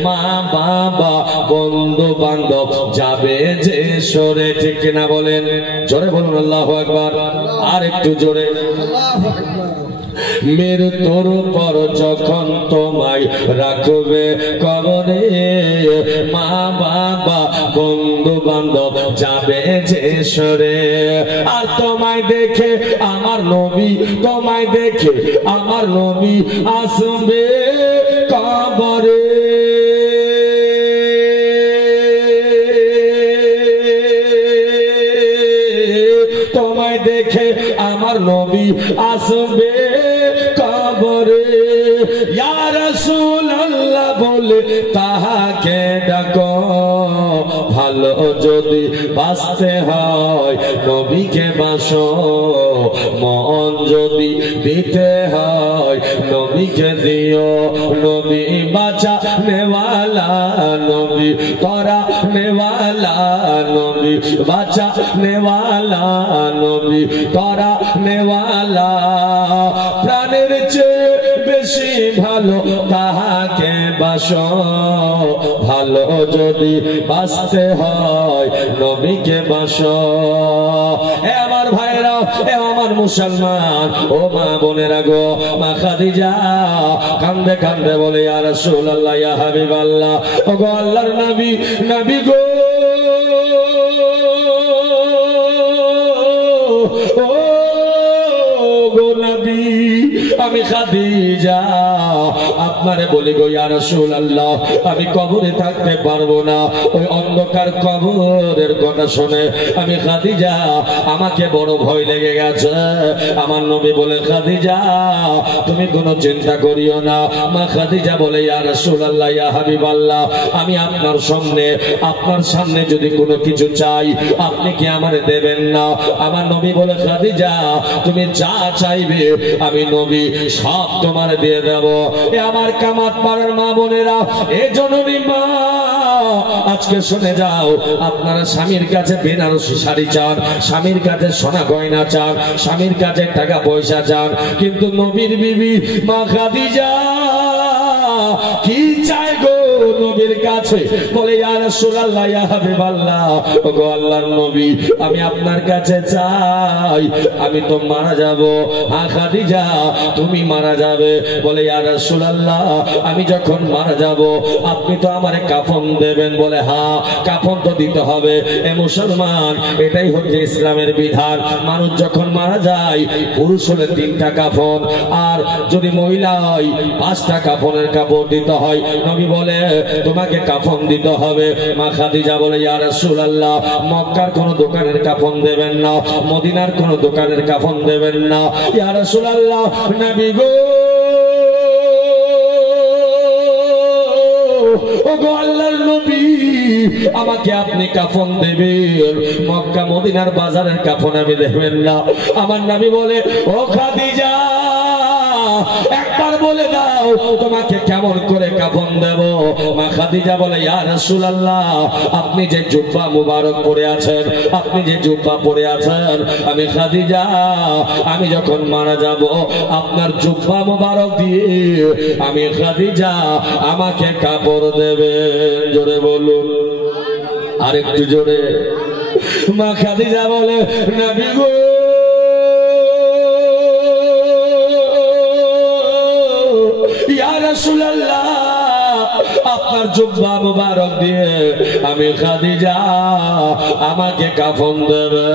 মা বাবা বন্ধু বান্ধব যাবে যে সরে, ঠিক কিনা বলেন? জোরে বলুন আল্লাহু আকবার, আর একটু জোরে। মৃত্যুর পর যখন তোমায় রাখবে কবরে, মা বাবা বন্ধু বান্ধব যাবে যে সরে। আর তোমায় দেখে আমার নবী, তোমায় দেখে আমার নবী আসবে কবরে। তোমায় দেখে আমার নবী আসবে কবরে। ইয়া রাসূলুল্লাহ বলে তাহাকে ডাকো, ভালো যদি বাঁচতে হয় নবীকে বাসো, মন যদি দিতে হয় নবীকে দিও। নবী বাঁচা নেওয়ালা, নবী তরা নেওয়ালা, নবী বাঁচা নেওয়ালা, নবী তরা নেওয়ালা। প্রাণের চেয়ে বেশি ভালো তাহাকে বাসো, ভালো যদি বাঁচতে হয় নবীকে বাসো। এ আমার ভাইরা, এ আমার মুসলমান, ও মা বোনেরা গো, মা খাদিজা কান্দে কান্দে বলে ইয়া রাসূলুল্লাহ, ইয়া হাবিবাল্লাহ, ও গো আল্লাহর নবী, নবী গো, ও গো নবী, আমি খাদিজা আপনারে বলি গো ইয়া রাসূলুল্লাহ, আমি কবরে থাকতে পারবো না। ওই অন্ধকার কবরের কথা শুনে আমি খাদিজা আমাকে বড় ভয় লেগে গেছে। আমার নবী বলে খাদিজা তুমি কোনো চিন্তা করিও না। মা খাদিজা বলে ইয়া রাসূলুল্লাহ, ইয়া হাবিবাল্লাহ, আমি আপনার সামনে যদি কোনো কিছু চাই আপনি কি আমারে দেবেন না? আমার নবী বলে খাদিজা তুমি যা চাইবে আমি নবী সব তোমার দিয়ে দেব। এ আমার কামাত পাড়ার মা বোনেরা, এ জননী মা, আজকে শুনে যাও, আপনারা স্বামীর কাছে বেনারসি শাড়ি চান, স্বামীর কাছে সোনা গয়না চান, স্বামীর কাছে টাকা পয়সা চান, কিন্তু নবীর বিবি মা খাদিজা কি চায় গো নবীর কাছে? বলে ইয়া রাসূলুল্লাহ, ইয়া হাবিবাল্লাহ, ও গো আল্লাহর নবী, আমি আপনার কাছে চাই আমি তো মারা যাব। হ্যাঁ খাদিজা তুমি মারা যাবে। বলে ইয়া রাসূলুল্লাহ, আমি যখন মারা যাব আপনি তো আমারে কাফন দেবেন। বলে হ্যাঁ, কাফন তো দিতে হবে। এ মুসলমান, এটাই হচ্ছে ইসলামের বিধান। মানুষ যখন মারা যায়, পুরুষ হলে 3টা কাফন, আর যদি মহিলা হয় 5টা কাফনের কাপড় দিতে হয়। নবী বলে তোমাকে কাফন দিতে হবে। মা খাদিজা বলে ইয়া রাসূলুল্লাহ, মক্কার কোন দোকানের কাফন দেবেন না, মদিনার কোন দোকানের কাফন দেবেন না। ইয়া রাসূলুল্লাহ, নবী গো, ও গো আল্লাহর নবী, আমাকে আপনি কাফন দেবেন, মক্কা মদিনার বাজারের কাফন আমি দেবেন না। আমার নবী বলে ও খাদিজা, একবার বলে দাও তোমাকে কেমন করে কাফন দেব? মা খাদিজা বলে ইয়া রাসূলুল্লাহ, আপনি যে জুব্বা মুবারক পরে আছেন, আপনি যে জুব্বা পরে আছেন, আমি খাদিজা আমি যখন মারা যাব আপনার জুব্বা মুবারক দিয়ে আমি খাদিজা আমাকে কাপড় দেবেন। জোরে বলুন, আরেকটু জোরে। মা খাদিজা বলে নবী গো, ইয়া রাসূলুল্লাহ, আপনার জুব্বা মুবারক দিয়ে আমি খাদিজা আমাকে কাফন দেবে।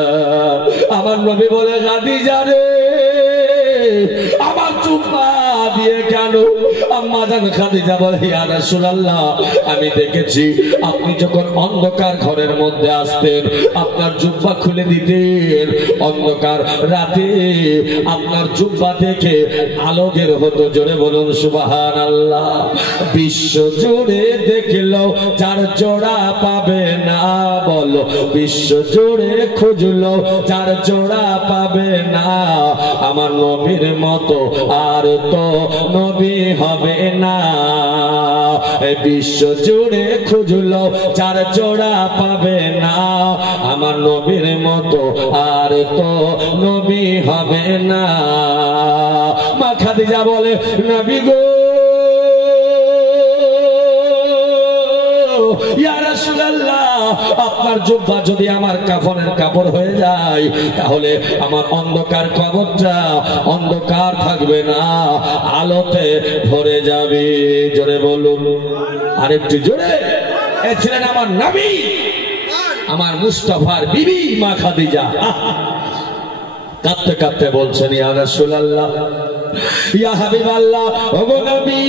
আমার নবী বলে খাদিজা রে, আমার জুব্বা দিয়ে কেন? আম্মা জান খাদিজা বলে ইয়া রাসূলুল্লাহ, আমি দেখেছি আপনি যখন অন্ধকার ঘরের মধ্যে আসতেন আপনার জুব্বা খুলে দিতেন, অন্ধকার রাতে আপনার জুব্বা থেকে আলো বের হতো। জোরে বলুন সুবহানাল্লাহ। বিশ্ব জুড়ে দেখলো যার জোড়া পাবে না, বলো বিশ্ব জুড়ে খুঁজলো যার জোড়া পাবে না, আমার নবীর মতো আর তো নবী হবে না। বিশ্ব জুড়ে খুঁজলো যার জোড়া পাবে না, আমার নবীর মতো আর তো নবী হবে না। মা খাদিজা বলে নবী গো, ইয়া রাসূলুল্লাহ, আপনার জুব্বা যদি আমার কাফনের কাপড় হয়ে যায় তাহলে আমার অন্ধকার কবরটা অন্ধকার থাকবে না, আলোতে ভরে যাবে। জোরে বলুন, আরেকটু জোরে। এ ছিলেন আমার নবী, আমার মুস্তাফার বিবি মা খাদিজা। কাঁদতে কাঁদতে বলছেন ইয়া রাসূলুল্লাহ, ইয়া হাবিবাল্লাহ, ওগো নবী,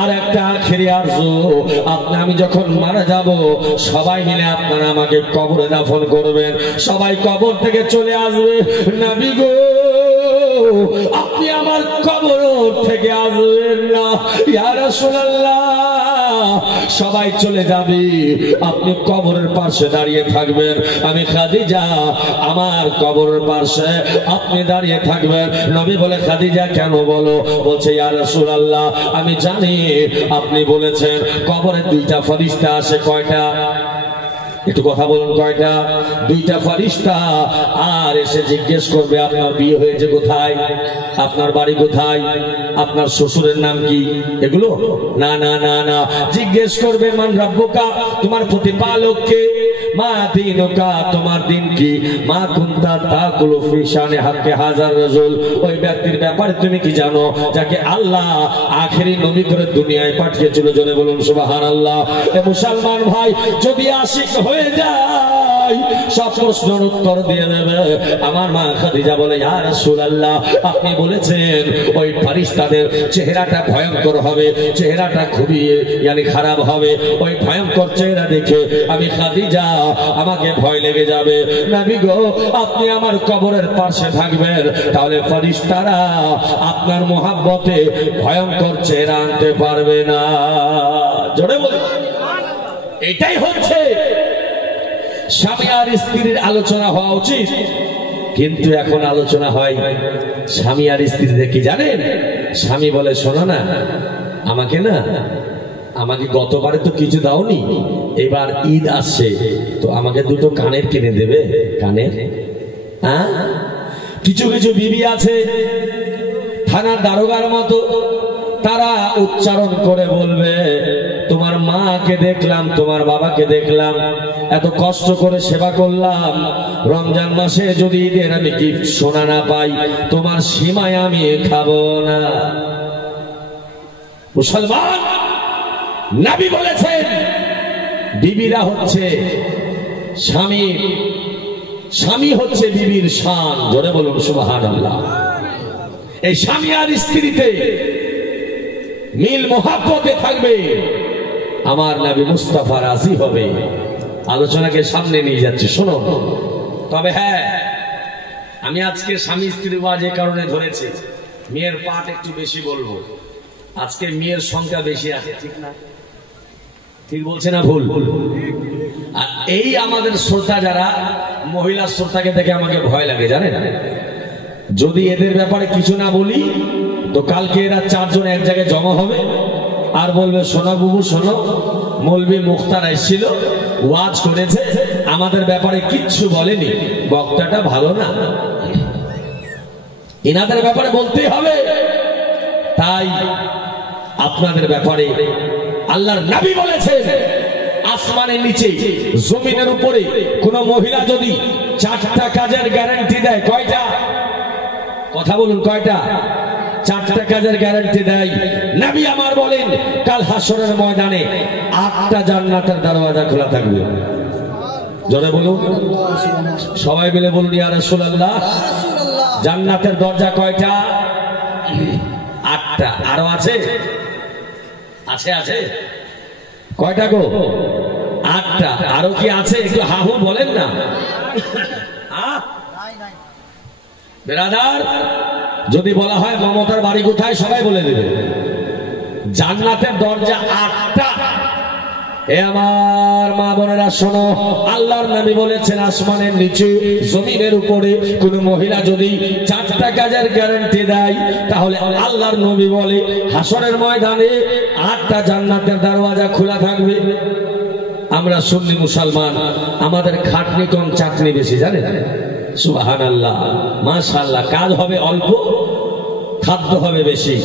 আর একটা আখেরি আরজু, আমি যখন মারা যাব সবাই মিলে আপনারা আমাকে কবরে দাফন করবেন, সবাই কবর থেকে চলে আসবে। নবী গো, আপনি আমার কবর থেকে আসবেন না। ইয়া রাসূলুল্লাহ, সবাই চলে যাবে, আপনি কবরের পাশে দাঁড়িয়ে থাকবেন। আমি খাদিজা আমার কবরের পাশে আপনি দাঁড়িয়ে থাকবেন। নবী বলে খাদিজা কেন বলো? বলছে ইয়া রাসূলুল্লাহ আমি জানি আপনি বলেছেন কবরে দুইটা ফেরেশতা আসে। কয়টা? একটু কথা বলুন, কয়টা? দুইটা ফেরেশতা। আর এসে জিজ্ঞেস করবে আপনার বিয়ে হয়েছে কোথায়, আপনার বাড়ি কোথায়, আপনার শ্বশুরের নাম কি, এগুলো না না না না। জিজ্ঞেস করবে মান রাব্বুকা, তোমার প্রতিপালক কে, মা দীনুকা, তোমার দিন কি, মা কুনতা তাকুলু ফি শানে হাক্কি হাজার রাজুল, ওই ব্যক্তির ব্যাপারে তুমি কি জানো যাকে আল্লাহ আখেরি নবী করে দুনিয়ায় পাঠিয়েছিল। জোরে বলুন সুবহানাল্লাহ। এ মুসলমান ভাই যদি আশিক হয়ে যায় সব প্রশ্নের উত্তর দিয়ে দেবে। আমার মা খাদিজা বলে ইয়া রাসূলুল্লাহ আপনি বলেছেন ওই ফেরেশতাদের চেহারাটা ভয়ঙ্কর হবে, চেহারাটা খুবই খারাপ হবে। ওই ভয়ঙ্কর চেহারা দেখে আমি খাদিজা আমাকে ভয় লেগে যাবে। নবী গো আপনি আমার কবরের পাশে থাকবেন, তাহলে ফেরেশতারা আপনার মহব্বতে ভয়ঙ্কর চেহারা আনতে পারবে না। জোরে বলুন। এটাই হচ্ছে স্বামী আর স্ত্রীর আলোচনা হওয়া উচিত, কিন্তু এখন আলোচনা হয় স্বামী আর স্ত্রীদের। কি জানেন, স্বামী বলে শোনো না আমাকে গতবারে তো কিছু দাওনি, এবার ঈদ আসছে তো আমাকে দুটো কানের কিনে দেবে। কানের? হ্যাঁ, কিছু কিছু বিবি আছে থানার দারোগার মতো, তারা উচ্চারণ করে বলবে তোমার মাকে দেখলাম, তোমার বাবাকে দেখলাম, এত কষ্ট করে সেবা করলাম, রমজান মাসে যদি ঈদের আমি গিফট সোনা না পাই তোমার সীমায় আমি খাবো না। মুসলমান, নবী বলেছেন বিবিরা হচ্ছে স্বামীর, স্বামী হচ্ছে বিবির শান। জোরে বলুন সুবহানাল্লাহ। এই স্বামী আর স্ত্রীতে মিল মোহাব্বতে থাকবে, আমার নবী মুস্তাফা রাজি হবে। আলোচনাকে সামনে নিয়ে যাচ্ছে, শোনো। তবে হ্যাঁ, আমি আজকে স্বামী স্ত্রীর ওয়াজ এ কারণে ধরেছি, মেয়ের পাঠ একটু বেশি বলবো। আজকে মেয়ের সংখ্যা বেশি আছে, ঠিক না? ঠিক বলছে না ভুল? আর এই আমাদের শ্রোতা যারা মহিলা শ্রোতাকে দেখে আমাকে ভয় লাগে, জানেন? যদি এদের ব্যাপারে কিছু না বলি তো কালকে এরা চারজন এক জায়গায় জমা হবে আর বলবে সোনা বুবু শোনো, মৌলভী মুখতার এসেছিল, ওয়াজ করেছে, আমাদের ব্যাপারে কিচ্ছু বলেনি, বক্তাটা ভালো না। এনাদের ব্যাপারে বলতেই হবে। তাই আপনাদের ব্যাপারে আল্লাহর নবী বলেছেন আসমানের নিচে জমিনের উপরে কোন মহিলা যদি চারটা কাজের গ্যারান্টি দেয়, কয়টা? কথা বলুন, কয়টা? চারটা কাজের গ্যারান্টি দেয়। নবী আমার বলেন কাল হাসরের ময়দানে 8টা জান্নাতের দরওয়াজা খোলা থাকবে। জোরে বলুন, সবাই মিলে বলুন ইয়া রাসূলুল্লাহ। জান্নাতের দরজা কয়টা? 8টা। আরো আছে? আছে আছে। কয়টা গো? 8টা। আরো কি আছে? একটু হাহু বলেন না। বেরাদার, যদি বলা হয় মমতার বাড়ি কোথায়, সবাই বলে দেবে। জান্নাতের দরজা 8টা। এ আমার মা বোনেরা শোনো, আল্লাহর নবী বলেছেন আসমানের নিচে জমিনের উপরে কোন মহিলা যদি 4টা কাজের গ্যারান্টি দেয়, তাহলে আল্লাহর নবী বলে হাসরের ময়দানে 8টা জান্নাতের দরওয়াজা খোলা থাকবে। আমরা সুন্নি মুসলমান, আমাদের খাটনি কম চাটনি বেশি, জানেন? সুবহানাল্লাহ, মাশাআল্লাহ। কাজ হবে অল্প, খাদ্য হবে বেশি।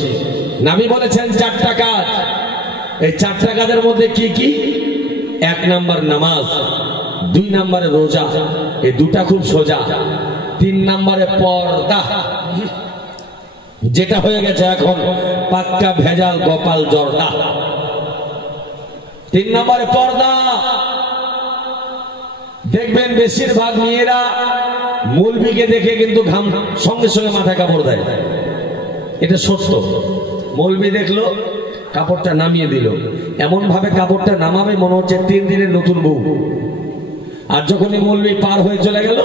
নবী বলেছেন 4টা কাজ। এই 4টা কাজের মধ্যে কি কি? 1 নাম্বার নামাজ, 2 নাম্বারে রোজা, এই দুটা খুব সোজা। 3 নাম্বারে পর্দা, যেটা হয়ে গেছে এখন পাক্কা ভেজাল গোপাল জর্দা। 3 নাম্বারে পর্দা। দেখবেন বেশিরভাগ মেয়েরা মৌলবীকে দেখে কিন্তু ঘাম সঙ্গে সঙ্গে মাথায় কাপড় দেয়। এটা সত্য। মৌলবী দেখলো, কাপড়টা নামিয়ে দিল, এমন ভাবে কাপড়টা নামাবে মনে হচ্ছে 3 দিনের নতুন বউ। আর যখনই মৌলবী পার হয়ে চলে গেল,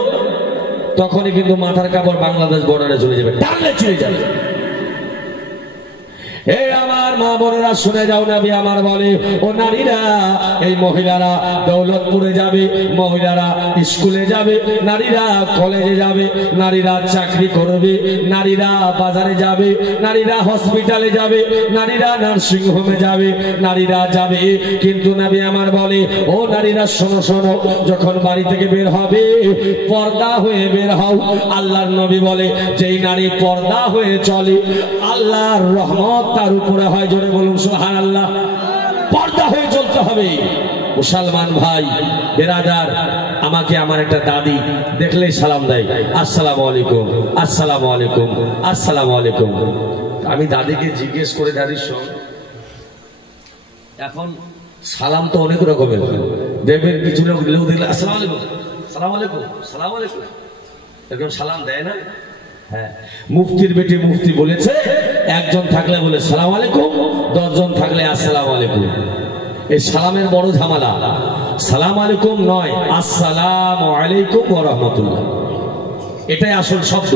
তখনই কিন্তু মাথার কাপড় বাংলাদেশ বর্ডারে চলে যাবে, টানলে চলে যাবে। এই আমার মা বোনেরা শুনে যাও, নবী আমার বলে ও নারীরা, এই মহিলারা দৌলতপুরে যাবে, মহিলারা স্কুলে যাবে, নারীরা কলেজে যাবে, নারীরা চাকরি করবে, নারীরা বাজারে যাবে, নারীরা হসপিটালে যাবে, নারীরা নার্সিং হোমে যাবে, নারীরা যাবে। কিন্তু নবী আমার বলে ও নারীরা শোনো শোনো, যখন বাড়ি থেকে বের হবে পর্দা হয়ে বের হও। আল্লাহর নবী বলে যেই নারী পর্দা হয়ে চলে আল্লাহর রহমত তার উপরে হয়। জোরে বলুন সুবহানাল্লাহ। পর্দা হয়ে চলতে হবে। মুসলমান ভাই বেরাদার, আমাকে আমার একটা দাদি দেখলেই সালাম দেয়, আসসালামু আলাইকুম, আসসালামু আলাইকুম, আসসালামু আলাইকুম। আমি দাদিকে জিজ্ঞেস করে, দাদির সঙ্গে এখন সালাম তো অনেক রকমের, দেখবেন কিছু লোক দিলে আসসালামু আলাইকুম, সালাম আলাইকুম, সালাম আলাইকুম, এরকম সালাম দেয় না? হ্যাঁ, মুফতির বেটি মুফতি বলেছে একজন থাকলে বলে সালাম আলাইকুম, 10 জন থাকলে আসসালামু আলাইকুম। এই সালামের বড় ঝামেলা। সালাম আলাইকুম নয়, আসসালামু আলাইকুম ওয়া রাহমাতুল্লাহ, এটাই আসল শব্দ।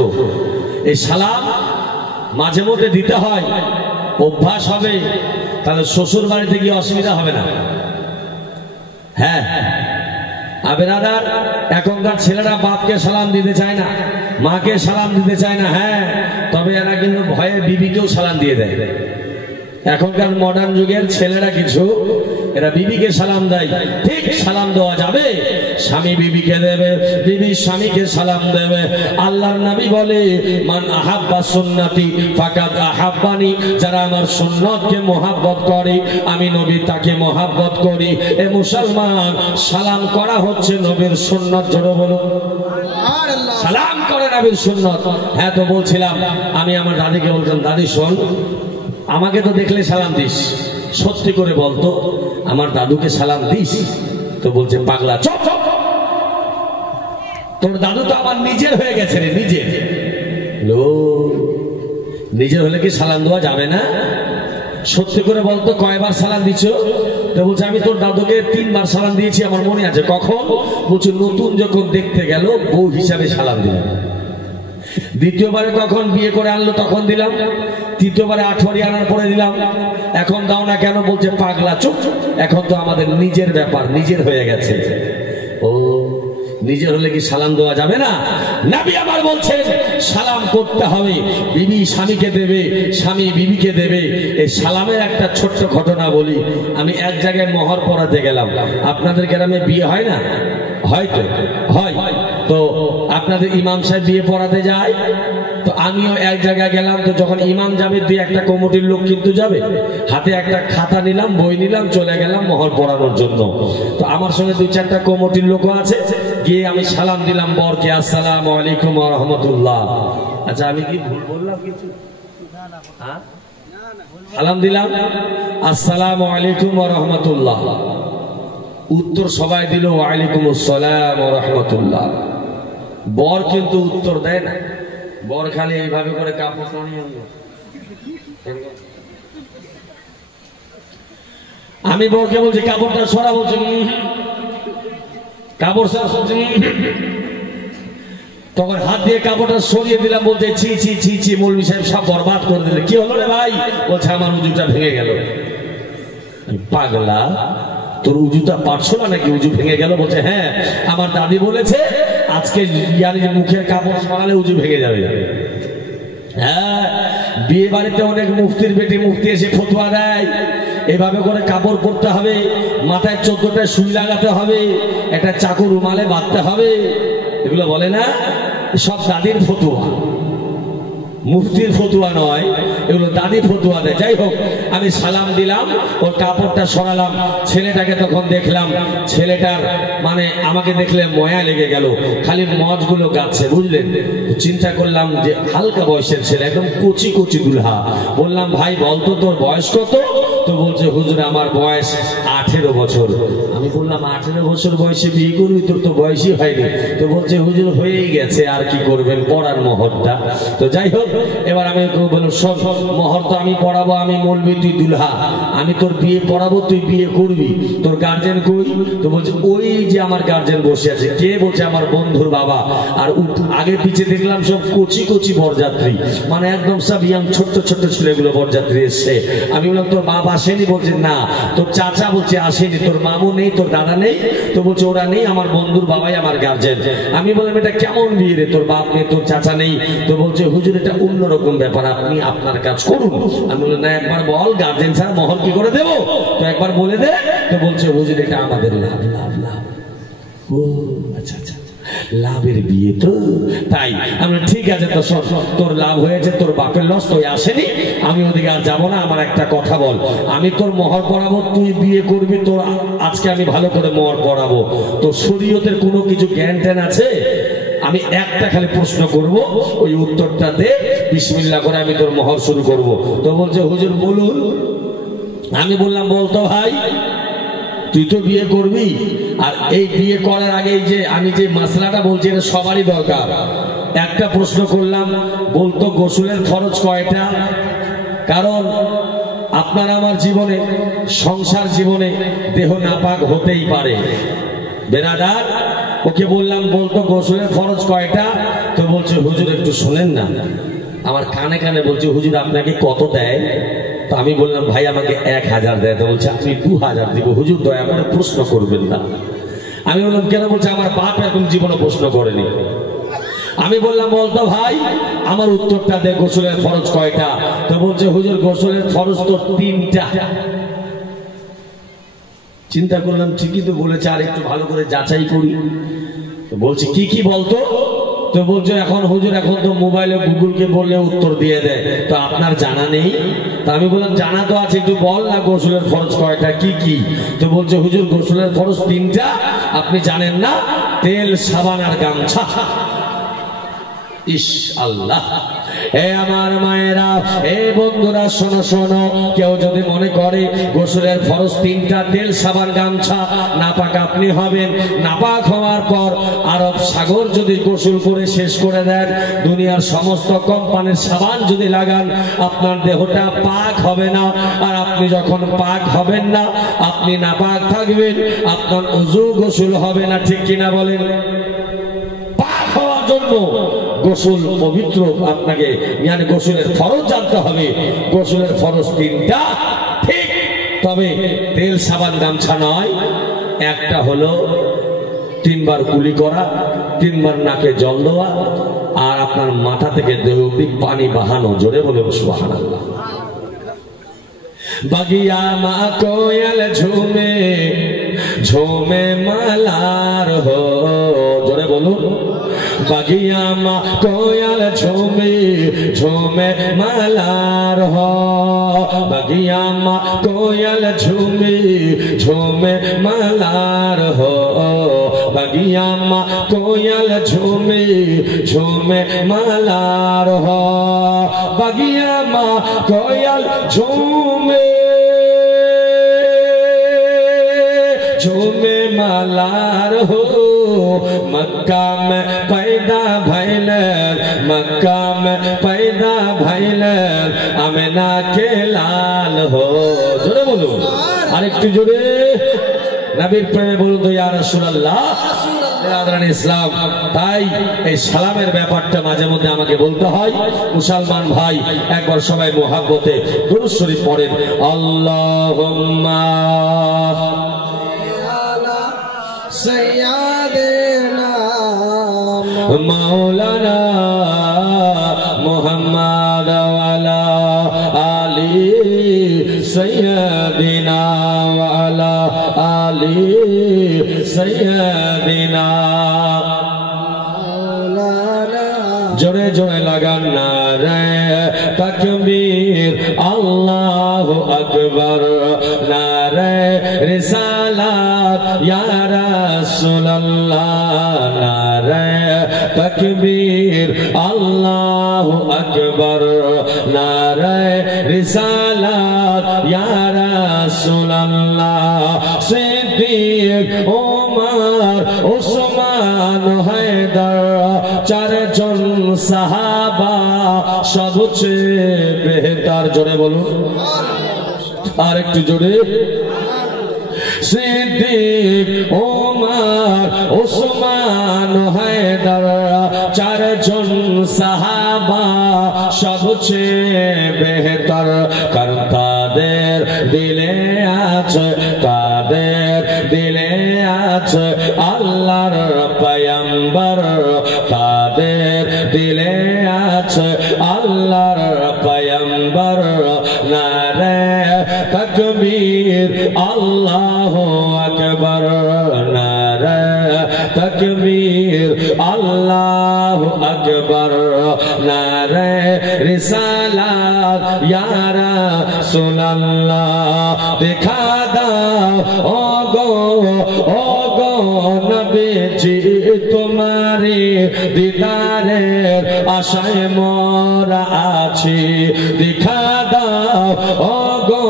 এই সালাম মাঝে মধ্যে দিতে হয়, অভ্যাস হবে, তাহলে শ্বশুর বাড়িতে গিয়ে অসুবিধা হবে না। হ্যাঁ, আবেরাদার এখনকার ছেলেরা বাপকে সালাম দিতে চায় না, মাকে সালাম দিতে চায় না। হ্যাঁ, তবে এরা কিন্তু ভয়ে বিবিকেও সালাম দিয়ে দেয়। এখনকার মডার্ন যুগের ছেলেরা কিছু, এরা বিবিকে সালাম দেয়। ঠিক সালাম দেওয়া যাবে, স্বামী বিবিকে দেবে, বিবি স্বামীকে সালাম দেবে। আল্লাহর নবী বলে মান আহাব্বা সুন্নতি ফাকাদ আহাব্বানি, যারা আমার সুন্নতকে মহব্বত করে আমি নবী তাকে মহব্বত করি। এ মুসলমান, সালাম করা হচ্ছে নবীর সুন্নত। জোরে বলুন সালাম করে নবীর সুন্নত। হ্যাঁ, তো বলছিলাম আমি আমার দাদিকে বলতাম, দাদি শোন, আমাকে তো দেখলে সালাম দিস, সত্যি করে বলতো আমার দাদুকে সালাম দিস? তো বলছে পাগলা, চুপ, তোর দাদু তো আমার নিজের হয়ে গেছে রে, নিজের। নিজের হলে কি সালাম দেওয়া যাবে না? সত্যি করে বলতো কয়বার সালাম দিছ? তো বলছে আমি তোর দাদুকে 3 বার সালাম দিয়েছি, আমার মনে আছে। কখন? বলছে নতুন যখন দেখতে গেল বউ হিসাবে সালাম দিলাম। দ্বিতীয়বারে কখন বিয়ে করে আনলো তখন দিলাম। তৃতীয়বারে 8 আনার পরে দিলাম। এখন দাও না কেন? বলছে পাগলা, চুপ, এখন তো আমাদের নিজের ব্যাপার, নিজের হয়ে গেছে। ও নিজের হলে কি সালাম দেওয়া যাবে না? নবী আমার বলছেন সালাম করতে হবে। বিবি স্বামীকে দেবে, স্বামী বিবিকে দেবে। এই সালামের একটা ছোট্ট ঘটনা বলি। আমি এক জায়গায় মোহর পড়াতে গেলাম। আপনাদের গ্রামে বিয়ে হয় না? হয়তো হয়। তো আপনাদের ইমাম সাহেব বিয়ে পড়াতে যায়, তো আমিও এক জায়গায় গেলাম। তো যখন ইমাম যাবে 2-1টা কমিটির লোক কিন্তু যাবে, হাতে একটা খাতা নিলাম, বই নিলাম, চলে গেলাম মোহর পড়ানোর জন্য। তো আমার সঙ্গে 2-4টা কমিটির লোক আছে। গিয়ে আমি সালাম দিলাম বরকে, আসসালামু আলাইকুম ওয়া রাহমাতুল্লাহ। আচ্ছা, আমি কি ভুল বললাম কিছু? হ্যাঁ, সালাম দিলাম আসসালামু আলাইকুম ওয়া রাহমাতুল্লাহ। উত্তর সবাই দিল ওয়া আলাইকুম আসসালাম ওয়া রাহমাতুল্লাহ। বর কিন্তু উত্তর দেয় না। বর খালি এইভাবে করে কাপড় টানিয়ে, আমি বরকে বলছি কাপড়টা সরা, বলছি কাপড় সরা। তখন হাত দিয়ে কাপড়টা সরিয়ে দিলাম, বলতে ছি ছি ছি ছি, মৌলভী সাহেব সব বরবাদ করে দিলে। কি হলো রে ভাই? বলছে আমার উজুটা ভেঙে গেল। পাগলা, তোর উজুটা পারছো না নাকি? উজু ভেঙে গেল? বলছে হ্যাঁ, আমার দাদি বলেছে আজকে মুখের কাপড় সরালে উজু ভেঙে যাবে। হ্যাঁ, বিয়ে বাড়িতে অনেক মুফতির বেটি মুফতি এসে ফতোয়া দেয়, এভাবে করে কাপড় পরতে হবে, মাথায় 14টা সুই লাগাতে হবে, একটা চাকু রুমালে বাঁধতে হবে। এগুলো বলে না, সব দাদির ফতোয়া, মুফতির ফতোয়া নয়, এগুলো দাদি ফতোয়া দেয়। যাই হোক, আমি সালাম দিলাম, ওর কাপড়টা সরালাম। ছেলেটাকে তখন দেখলাম, ছেলেটার মানে আমাকে দেখলে ময়া লেগে গেল, খালি মজগুলো গাচ্ছে, বুঝলেন? চিন্তা করলাম যে হালকা বয়সের ছেলে, একদম কচি কচি দুলহা। বললাম ভাই বলতো তোর বয়স কত? তো বলছে হুজুর আমার বয়স 18 বছর। আমি বললাম 18 বছর বয়সে বিয়ে করবি? তোর তো বয়সই হয়নি। তো বলছে হুজুর হয়েই গেছে, আর কি করবেন, পড়ার মোহরটা। তো যাই হোক, এবার আমি বললাম সব মোহর তো আমি পড়াবো, আমি মৌলবি তুই দুলহা, আমি তোর বিয়ে পড়াবো, তুই বিয়ে করবি, তোর গার্জেন কই? তো বলছে ওই যে আমার গার্জেন বসে আছে। কে? বলছে আমার বন্ধুর বাবা। আর আগে পিছে দেখলাম সব কচি কচি বরযাত্রী, মানে একদম সব ইয়াং ছোট্ট ছোট্ট ছেলেগুলো বরযাত্রী এসছে। আমি বললাম তোর বাপ আসেনি? বলছে না। তোর চাচা? বলছে আসেনি। তোর মামু নেই? তোর দাদা নেই? তো বলছে ওরা নেই, আমার বন্ধুর বাবাই আমার গার্জেন। আমি বললাম এটা কেমন বিয়ে রে, তোর বাপ নেই, তোর চাচা নেই? তো বলছে হুজুর এটা অন্যরকম ব্যাপার, আপনি আপনার কাজ করুন। আমি বললাম না, একবার বল, গার্জেন ছাড়া মহর কি করে দেবো? তো একবার বলে দে। তো বলছে হুজুর এটা আমাদের লাভ লাভ লাভ। ও আচ্ছা আচ্ছা, লাভের বিয়ে তো তাই। আমরা ঠিক আছে, তো শোন, তোর লাভ হয়েছে, তোর বাপের লস, তুই আসেনি, আমি ওদিকে আর যাবো না। আমার একটা কথা বল, আমি তোর মোহর পড়াবো, তুই বিয়ে করবি, তোর আজকে আমি ভালো করে মোহর পড়াবো। তো শরীয়তের কোনো কিছু জ্ঞান ট্যান আছে? আমি একটা খালি প্রশ্ন করব, ওই উত্তরটা দে, বিসমিল্লাহ করে আমি তোর মোহর শুরু করব। তো বলছে হুজুর বলুন। আমি বললাম বলতো ভাই, তুই তো বিয়ে করবি, আর এই বিয়ে করার আগে যে আমি যে মাসলাটা বলছি এটা সবারই দরকার। একটা প্রশ্ন করলাম, বলতো গোসলের ফরজ কয়টা? কারণ আপনার আমার জীবনে, সংসার জীবনে দেহ নাপাক হতেই পারে। বেরাদার, ওকে বললাম বলতো গোসলের ফরজ কয়টা? তো বলছে হুজুর একটু শোনেন না। আমার কানে কানে বলছে হুজুর আপনাকে কত দেয়? তো আমি বললাম ভাই আমাকে 1000 দেয়। তো বলছে আপনি 2000 দিব। হুজুর দয়া করে প্রশ্ন করবেন না। আমি বললাম কেন? বলছে আমার বাপ এরকম জীবনে প্রশ্ন করেনি। আমি বললাম বলতো ভাই আমার উত্তরটা দে, গোসলের ফরজ কয়টা? তো বলছে হুজুর গোসলের ফরজ তো 3টা। চিন্তা করলাম ঠিকই তো বলেছে, আর একটু ভালো করে যাচাই করি। তো বলছে কি কি বলতো? তো বলছে এখন হুজুর এখন তো মোবাইলে গুগলকে বললে উত্তর দিয়ে দেয়, তো আপনার জানা নেই? তা আমি বললাম জানা তো আছে, একটু বল না গোসলের ফরজ কয়টা, কি কি? তো বলছে হুজুর গোসলের ফরজ 3টা, আপনি জানেন না? তেল, সাবান আর গামছা। ইস আল্লাহ! এ আমার মায়েরা, এ বন্ধুরা, শোনো শোনো, কেউ যদি মনে করে গোসলের ফরজ 3টা, তেল, সাবান, গামছা, নাপাক আপনি হবেন। নাপাক হওয়ার পর আরব সাগর যদি গোসল করে শেষ করে দেন, দুনিয়ার সমস্ত কোম্পানির সাবান যদি লাগান, আপনার দেহটা পাক হবে না। আর আপনি যখন পাক হবেন না, আপনি নাপাক থাকবেন, আপনার ওযু গোসল হবে না। ঠিক কিনা বলেন? পাক হওয়ার জন্য গোসল পবিত্র, আপনাকে মানে গোসলের ফরজ জানতে হবে। গোসলের ফরজ 3টা, ঠিক। তবে তেল, সাবান, গামছা নয়। একটা হলো 3 বার কুলি করা, 3 বার নাকে জল দেওয়া, আর আপনার মাথা থেকে দেহ অবধি পানি বাহানো। জোরে বলুন সুবহানাল্লাহ। বাগিয়া মা কোয়েল ঝুমে ঝুমে মালার হো। জোরে বলুন। বাগিয়া মা কোয়েল ঝুমে ঝুমে মালার হো। বাগিয়া মা কোয়েল ঝুমে ঝুমে মালার হো। বাগিয়া মা কোয়েল ঝুমে ঝুমে মালার হো। বাগিয়া মা কোয়েল ঝুমে झूमे मालार हो। मक्का में पैदा भइल, मक्का में पैदा भइल आमिना के लाल हो। जोरे बोलो, আরেকটু জোরে নবীর প্রেমে বলুন তো ইয়া রাসূলুল্লাহ। আদরান ইসলাম, তাই এই সালামের ব্যাপারটা মাঝে মধ্যে আমাকে বলতে হয়। মুসলমান ভাই, একবার সবাই মুহাব্বতে দুরূদ শরীফ পড়েন। আল্লাহুম্মা सय्यदना मौलाना मुहम्मद वाला आली सय्यदना वाला आली सय्यदना मौलाना। जोरे जोरे लगान नारे तकबीर अल्लाहु अकबर, नारे रिसालत या रसूलल्लाह, नारे तकबीर अल्लाहु अकबर, नारे रिसालत या रसूलल्लाह। सिद्दीक, उमर, उस्मान, हैदर, 4 জন সাহাবা সবচেয়ে বেহতার। জোরে বলুন। আর একটু জোরে। সিদ্দিক, ওমর, ওসমান, হায়দার, চারজন সাহাবা সবচেয়ে বেহতর। কারণ তাদের দিলে আছে, তাদের দিলে আছে আল্লাহর পয়গম্বর, তাদের দিলে আছে আল্লাহর পয়গম্বর। নারে তাকবীর, আল্লাহু আকবার, নারে তাকবীর, আল্লাহু আকবার, নারে রিসালাত ইয়া রাসূলুল্লাহ। দেখা দাও ওগো ওগো নবীজি, তোমারে দিদারের আশায় মোরা আছি। দেখা দাও ওগো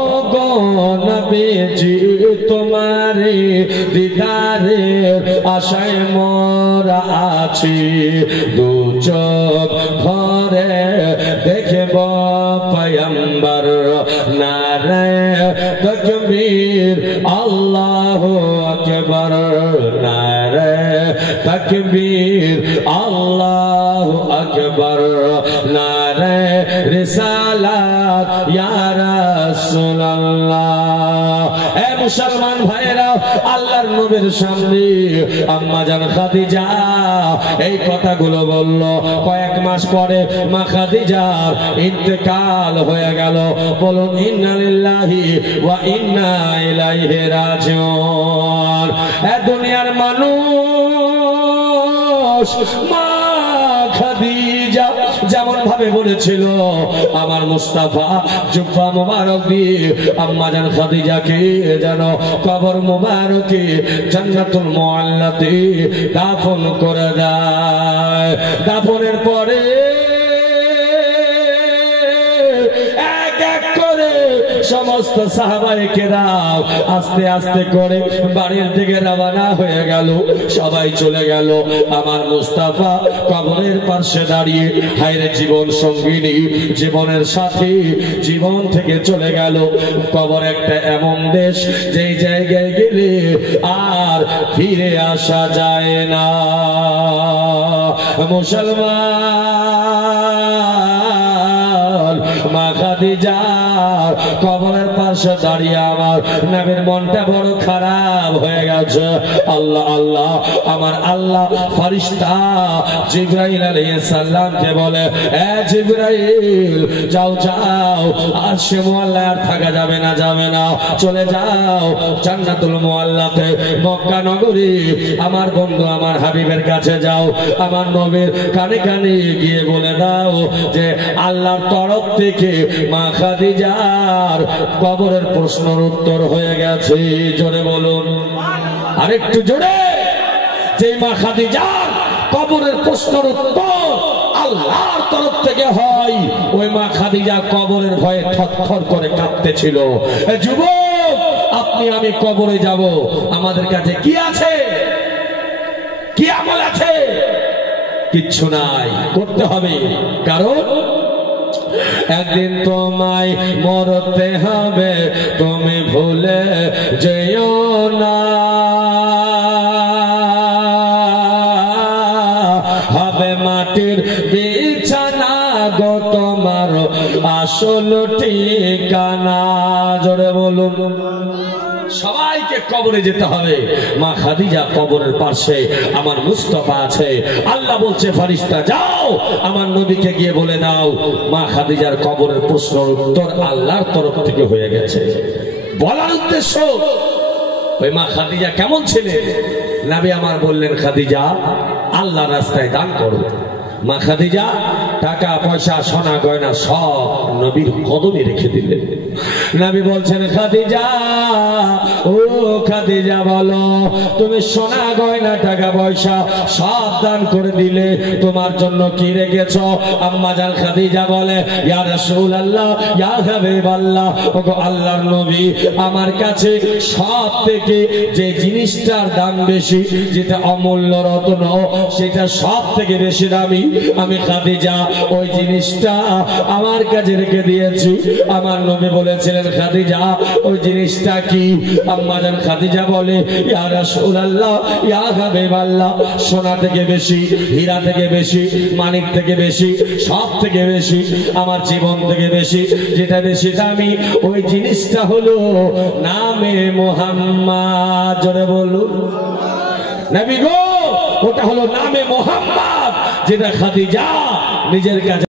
ওগো নবীজি, তোমারে দিদারের আশায় মোরা আছি। দু চোখ ভরে দেখব পয়গম্বর। নারে তাকবীর, আল্লাহু আকবার, নারে তাকবীর, আল্লাহু আকবার, নারে রিসালাত ইয়া রাসূলুল্লাহ। এ মুসলমান ভাইরা, আল্লাহর নবীর সামনে আম্মা জান খাদিজা এই কথাগুলো বলল। কয়েক মাস পরে মা খাদিজার ইন্তেকাল হয়ে গেল। বলুন ইন্না লিল্লাহি ওয়া ইন্না ইলাইহি রাজিউন। এ দুনিয়ার মানুষ মা খাদিজা যেমন ভাবে বলেছিল, আমার মুস্তাফা জুব্বা মুবারক দিয়ে আম্মা জান খাদিজাকে যেন কবর মুবারকে জান্নাতুল মুআল্লাতে দাফন করে দেয়। দাফনের পরে এক এক করে সমস্ত সাহাবায়ে কেরাম আস্তে আস্তে করে বাড়ির দিকে রওনা হয়ে গেল। সবাই চলে গেল। আমার মুস্তাফা কবরের পাশে দাঁড়িয়ে, হায়রে জীবন সঙ্গিনী, জীবনের সাথী জীবন থেকে চলে গেল। কবর একটা এমন দেশ যেই জায়গায় গেলে আর ফিরে আসা যায় না। মুসলমান, মা খাদিজার কবরের পাশে দাঁড়িয়ে আমার নবীর মনটা বড় খারাপ হয়ে গেছে। আল্লাহ আল্লাহ, আমার আল্লাহ ফেরেশতা জিবরাইল আলাইহিস সালামকে বলে, এ জিবরাইল যাও যাও, আরশে মুআল্লা আর থাকা যাবে না, যাবে না, চলে যাও জান্নাতুল মুআল্লাতে মক্কা নগরী আমার বন্ধু আমার হাবিবের কাছে যাও। আমার নবীর কানে কানে গিয়ে বলে দাও যে আল্লাহর তরফ থেকে মা খাদিজার কবরের প্রশ্নের উত্তর হয়ে গেছে। জোরে বলুন, আরেকটু জোরে। যে মা খাদিজার কবরের প্রশ্নের উত্তর আল্লাহর তরফ থেকে হয়, ওই মা খাদিজা কবরের ভয়ে থরথর করে কাঁপতেছিল। যুবক, আপনি আমি কবরে যাব, আমাদের কাছে কি আছে? কি আমল আছে? কিচ্ছু নাই, করতে হবে। কারণ একদিন তোমায় মরতে হবে, তুমি ভুলে যেও না। হবে মাটির বিছানা গো তোমার আসল ঠিকানা। জোরে বলুন। সবাইকে কবরে যেতে হবে। মা খাদিজা কবরের পাশে, আমার মুস্তাফা আছে। আল্লাহ বলছে, ফেরেশতা যাও আমার নবীকে গিয়ে বলে দাও মা খাদিজার কবরের প্রশ্নের উত্তর আল্লাহর তরফ থেকে হয়ে গেছে। বলার উদ্দেশ্য, ওই মা খাদিজা কেমন ছিলেন? নবী আমার বললেন, খাদিজা আল্লাহর রাস্তায় দান করো। মা খাদিজা টাকা পয়সা সোনা গয়না সব নবীর কদমে রেখে দিলেন। নবী বলছেন, খাদিজা ও খাদিজা বলো, তুমি সোনা গয়না টাকা পয়সা সব দান করে দিলে, তোমার জন্য কি রেখেছো? আম্মা জান খাদিজা বলে, ইয়া রাসূলুল্লাহ, ইয়া হাবিবাল্লাহ, ওগো আল্লাহর নবী, আমার কাছে সব থেকে যে জিনিসটার দাম বেশি, যেটা অমূল্য রত্ন, সেটা সব থেকে বেশি দামি, আমি খাদিজা ওই জিনিসটা আমার কাছে রেখে দিয়েছি। আমার নবী বলেছিলেন খাদিজা ওই জিনিসটা কি? আম্মা জান খাদিজা বলে ইয়া রাসূলুল্লাহ ইয়া হাবিবাল্লাহ, সোনা থেকে বেশি, হীরা থেকে বেশি, মানিক থেকে বেশি, সব থেকে বেশি, আমার জীবন থেকে বেশি যেটা বেশি দামি ওই জিনিসটা হলো নামে মুহাম্মদ। জোরে বলুন নবী গো, ওটা হলো নামে মুহাম্মদ, যেটা খাদিজা নিজের কাছে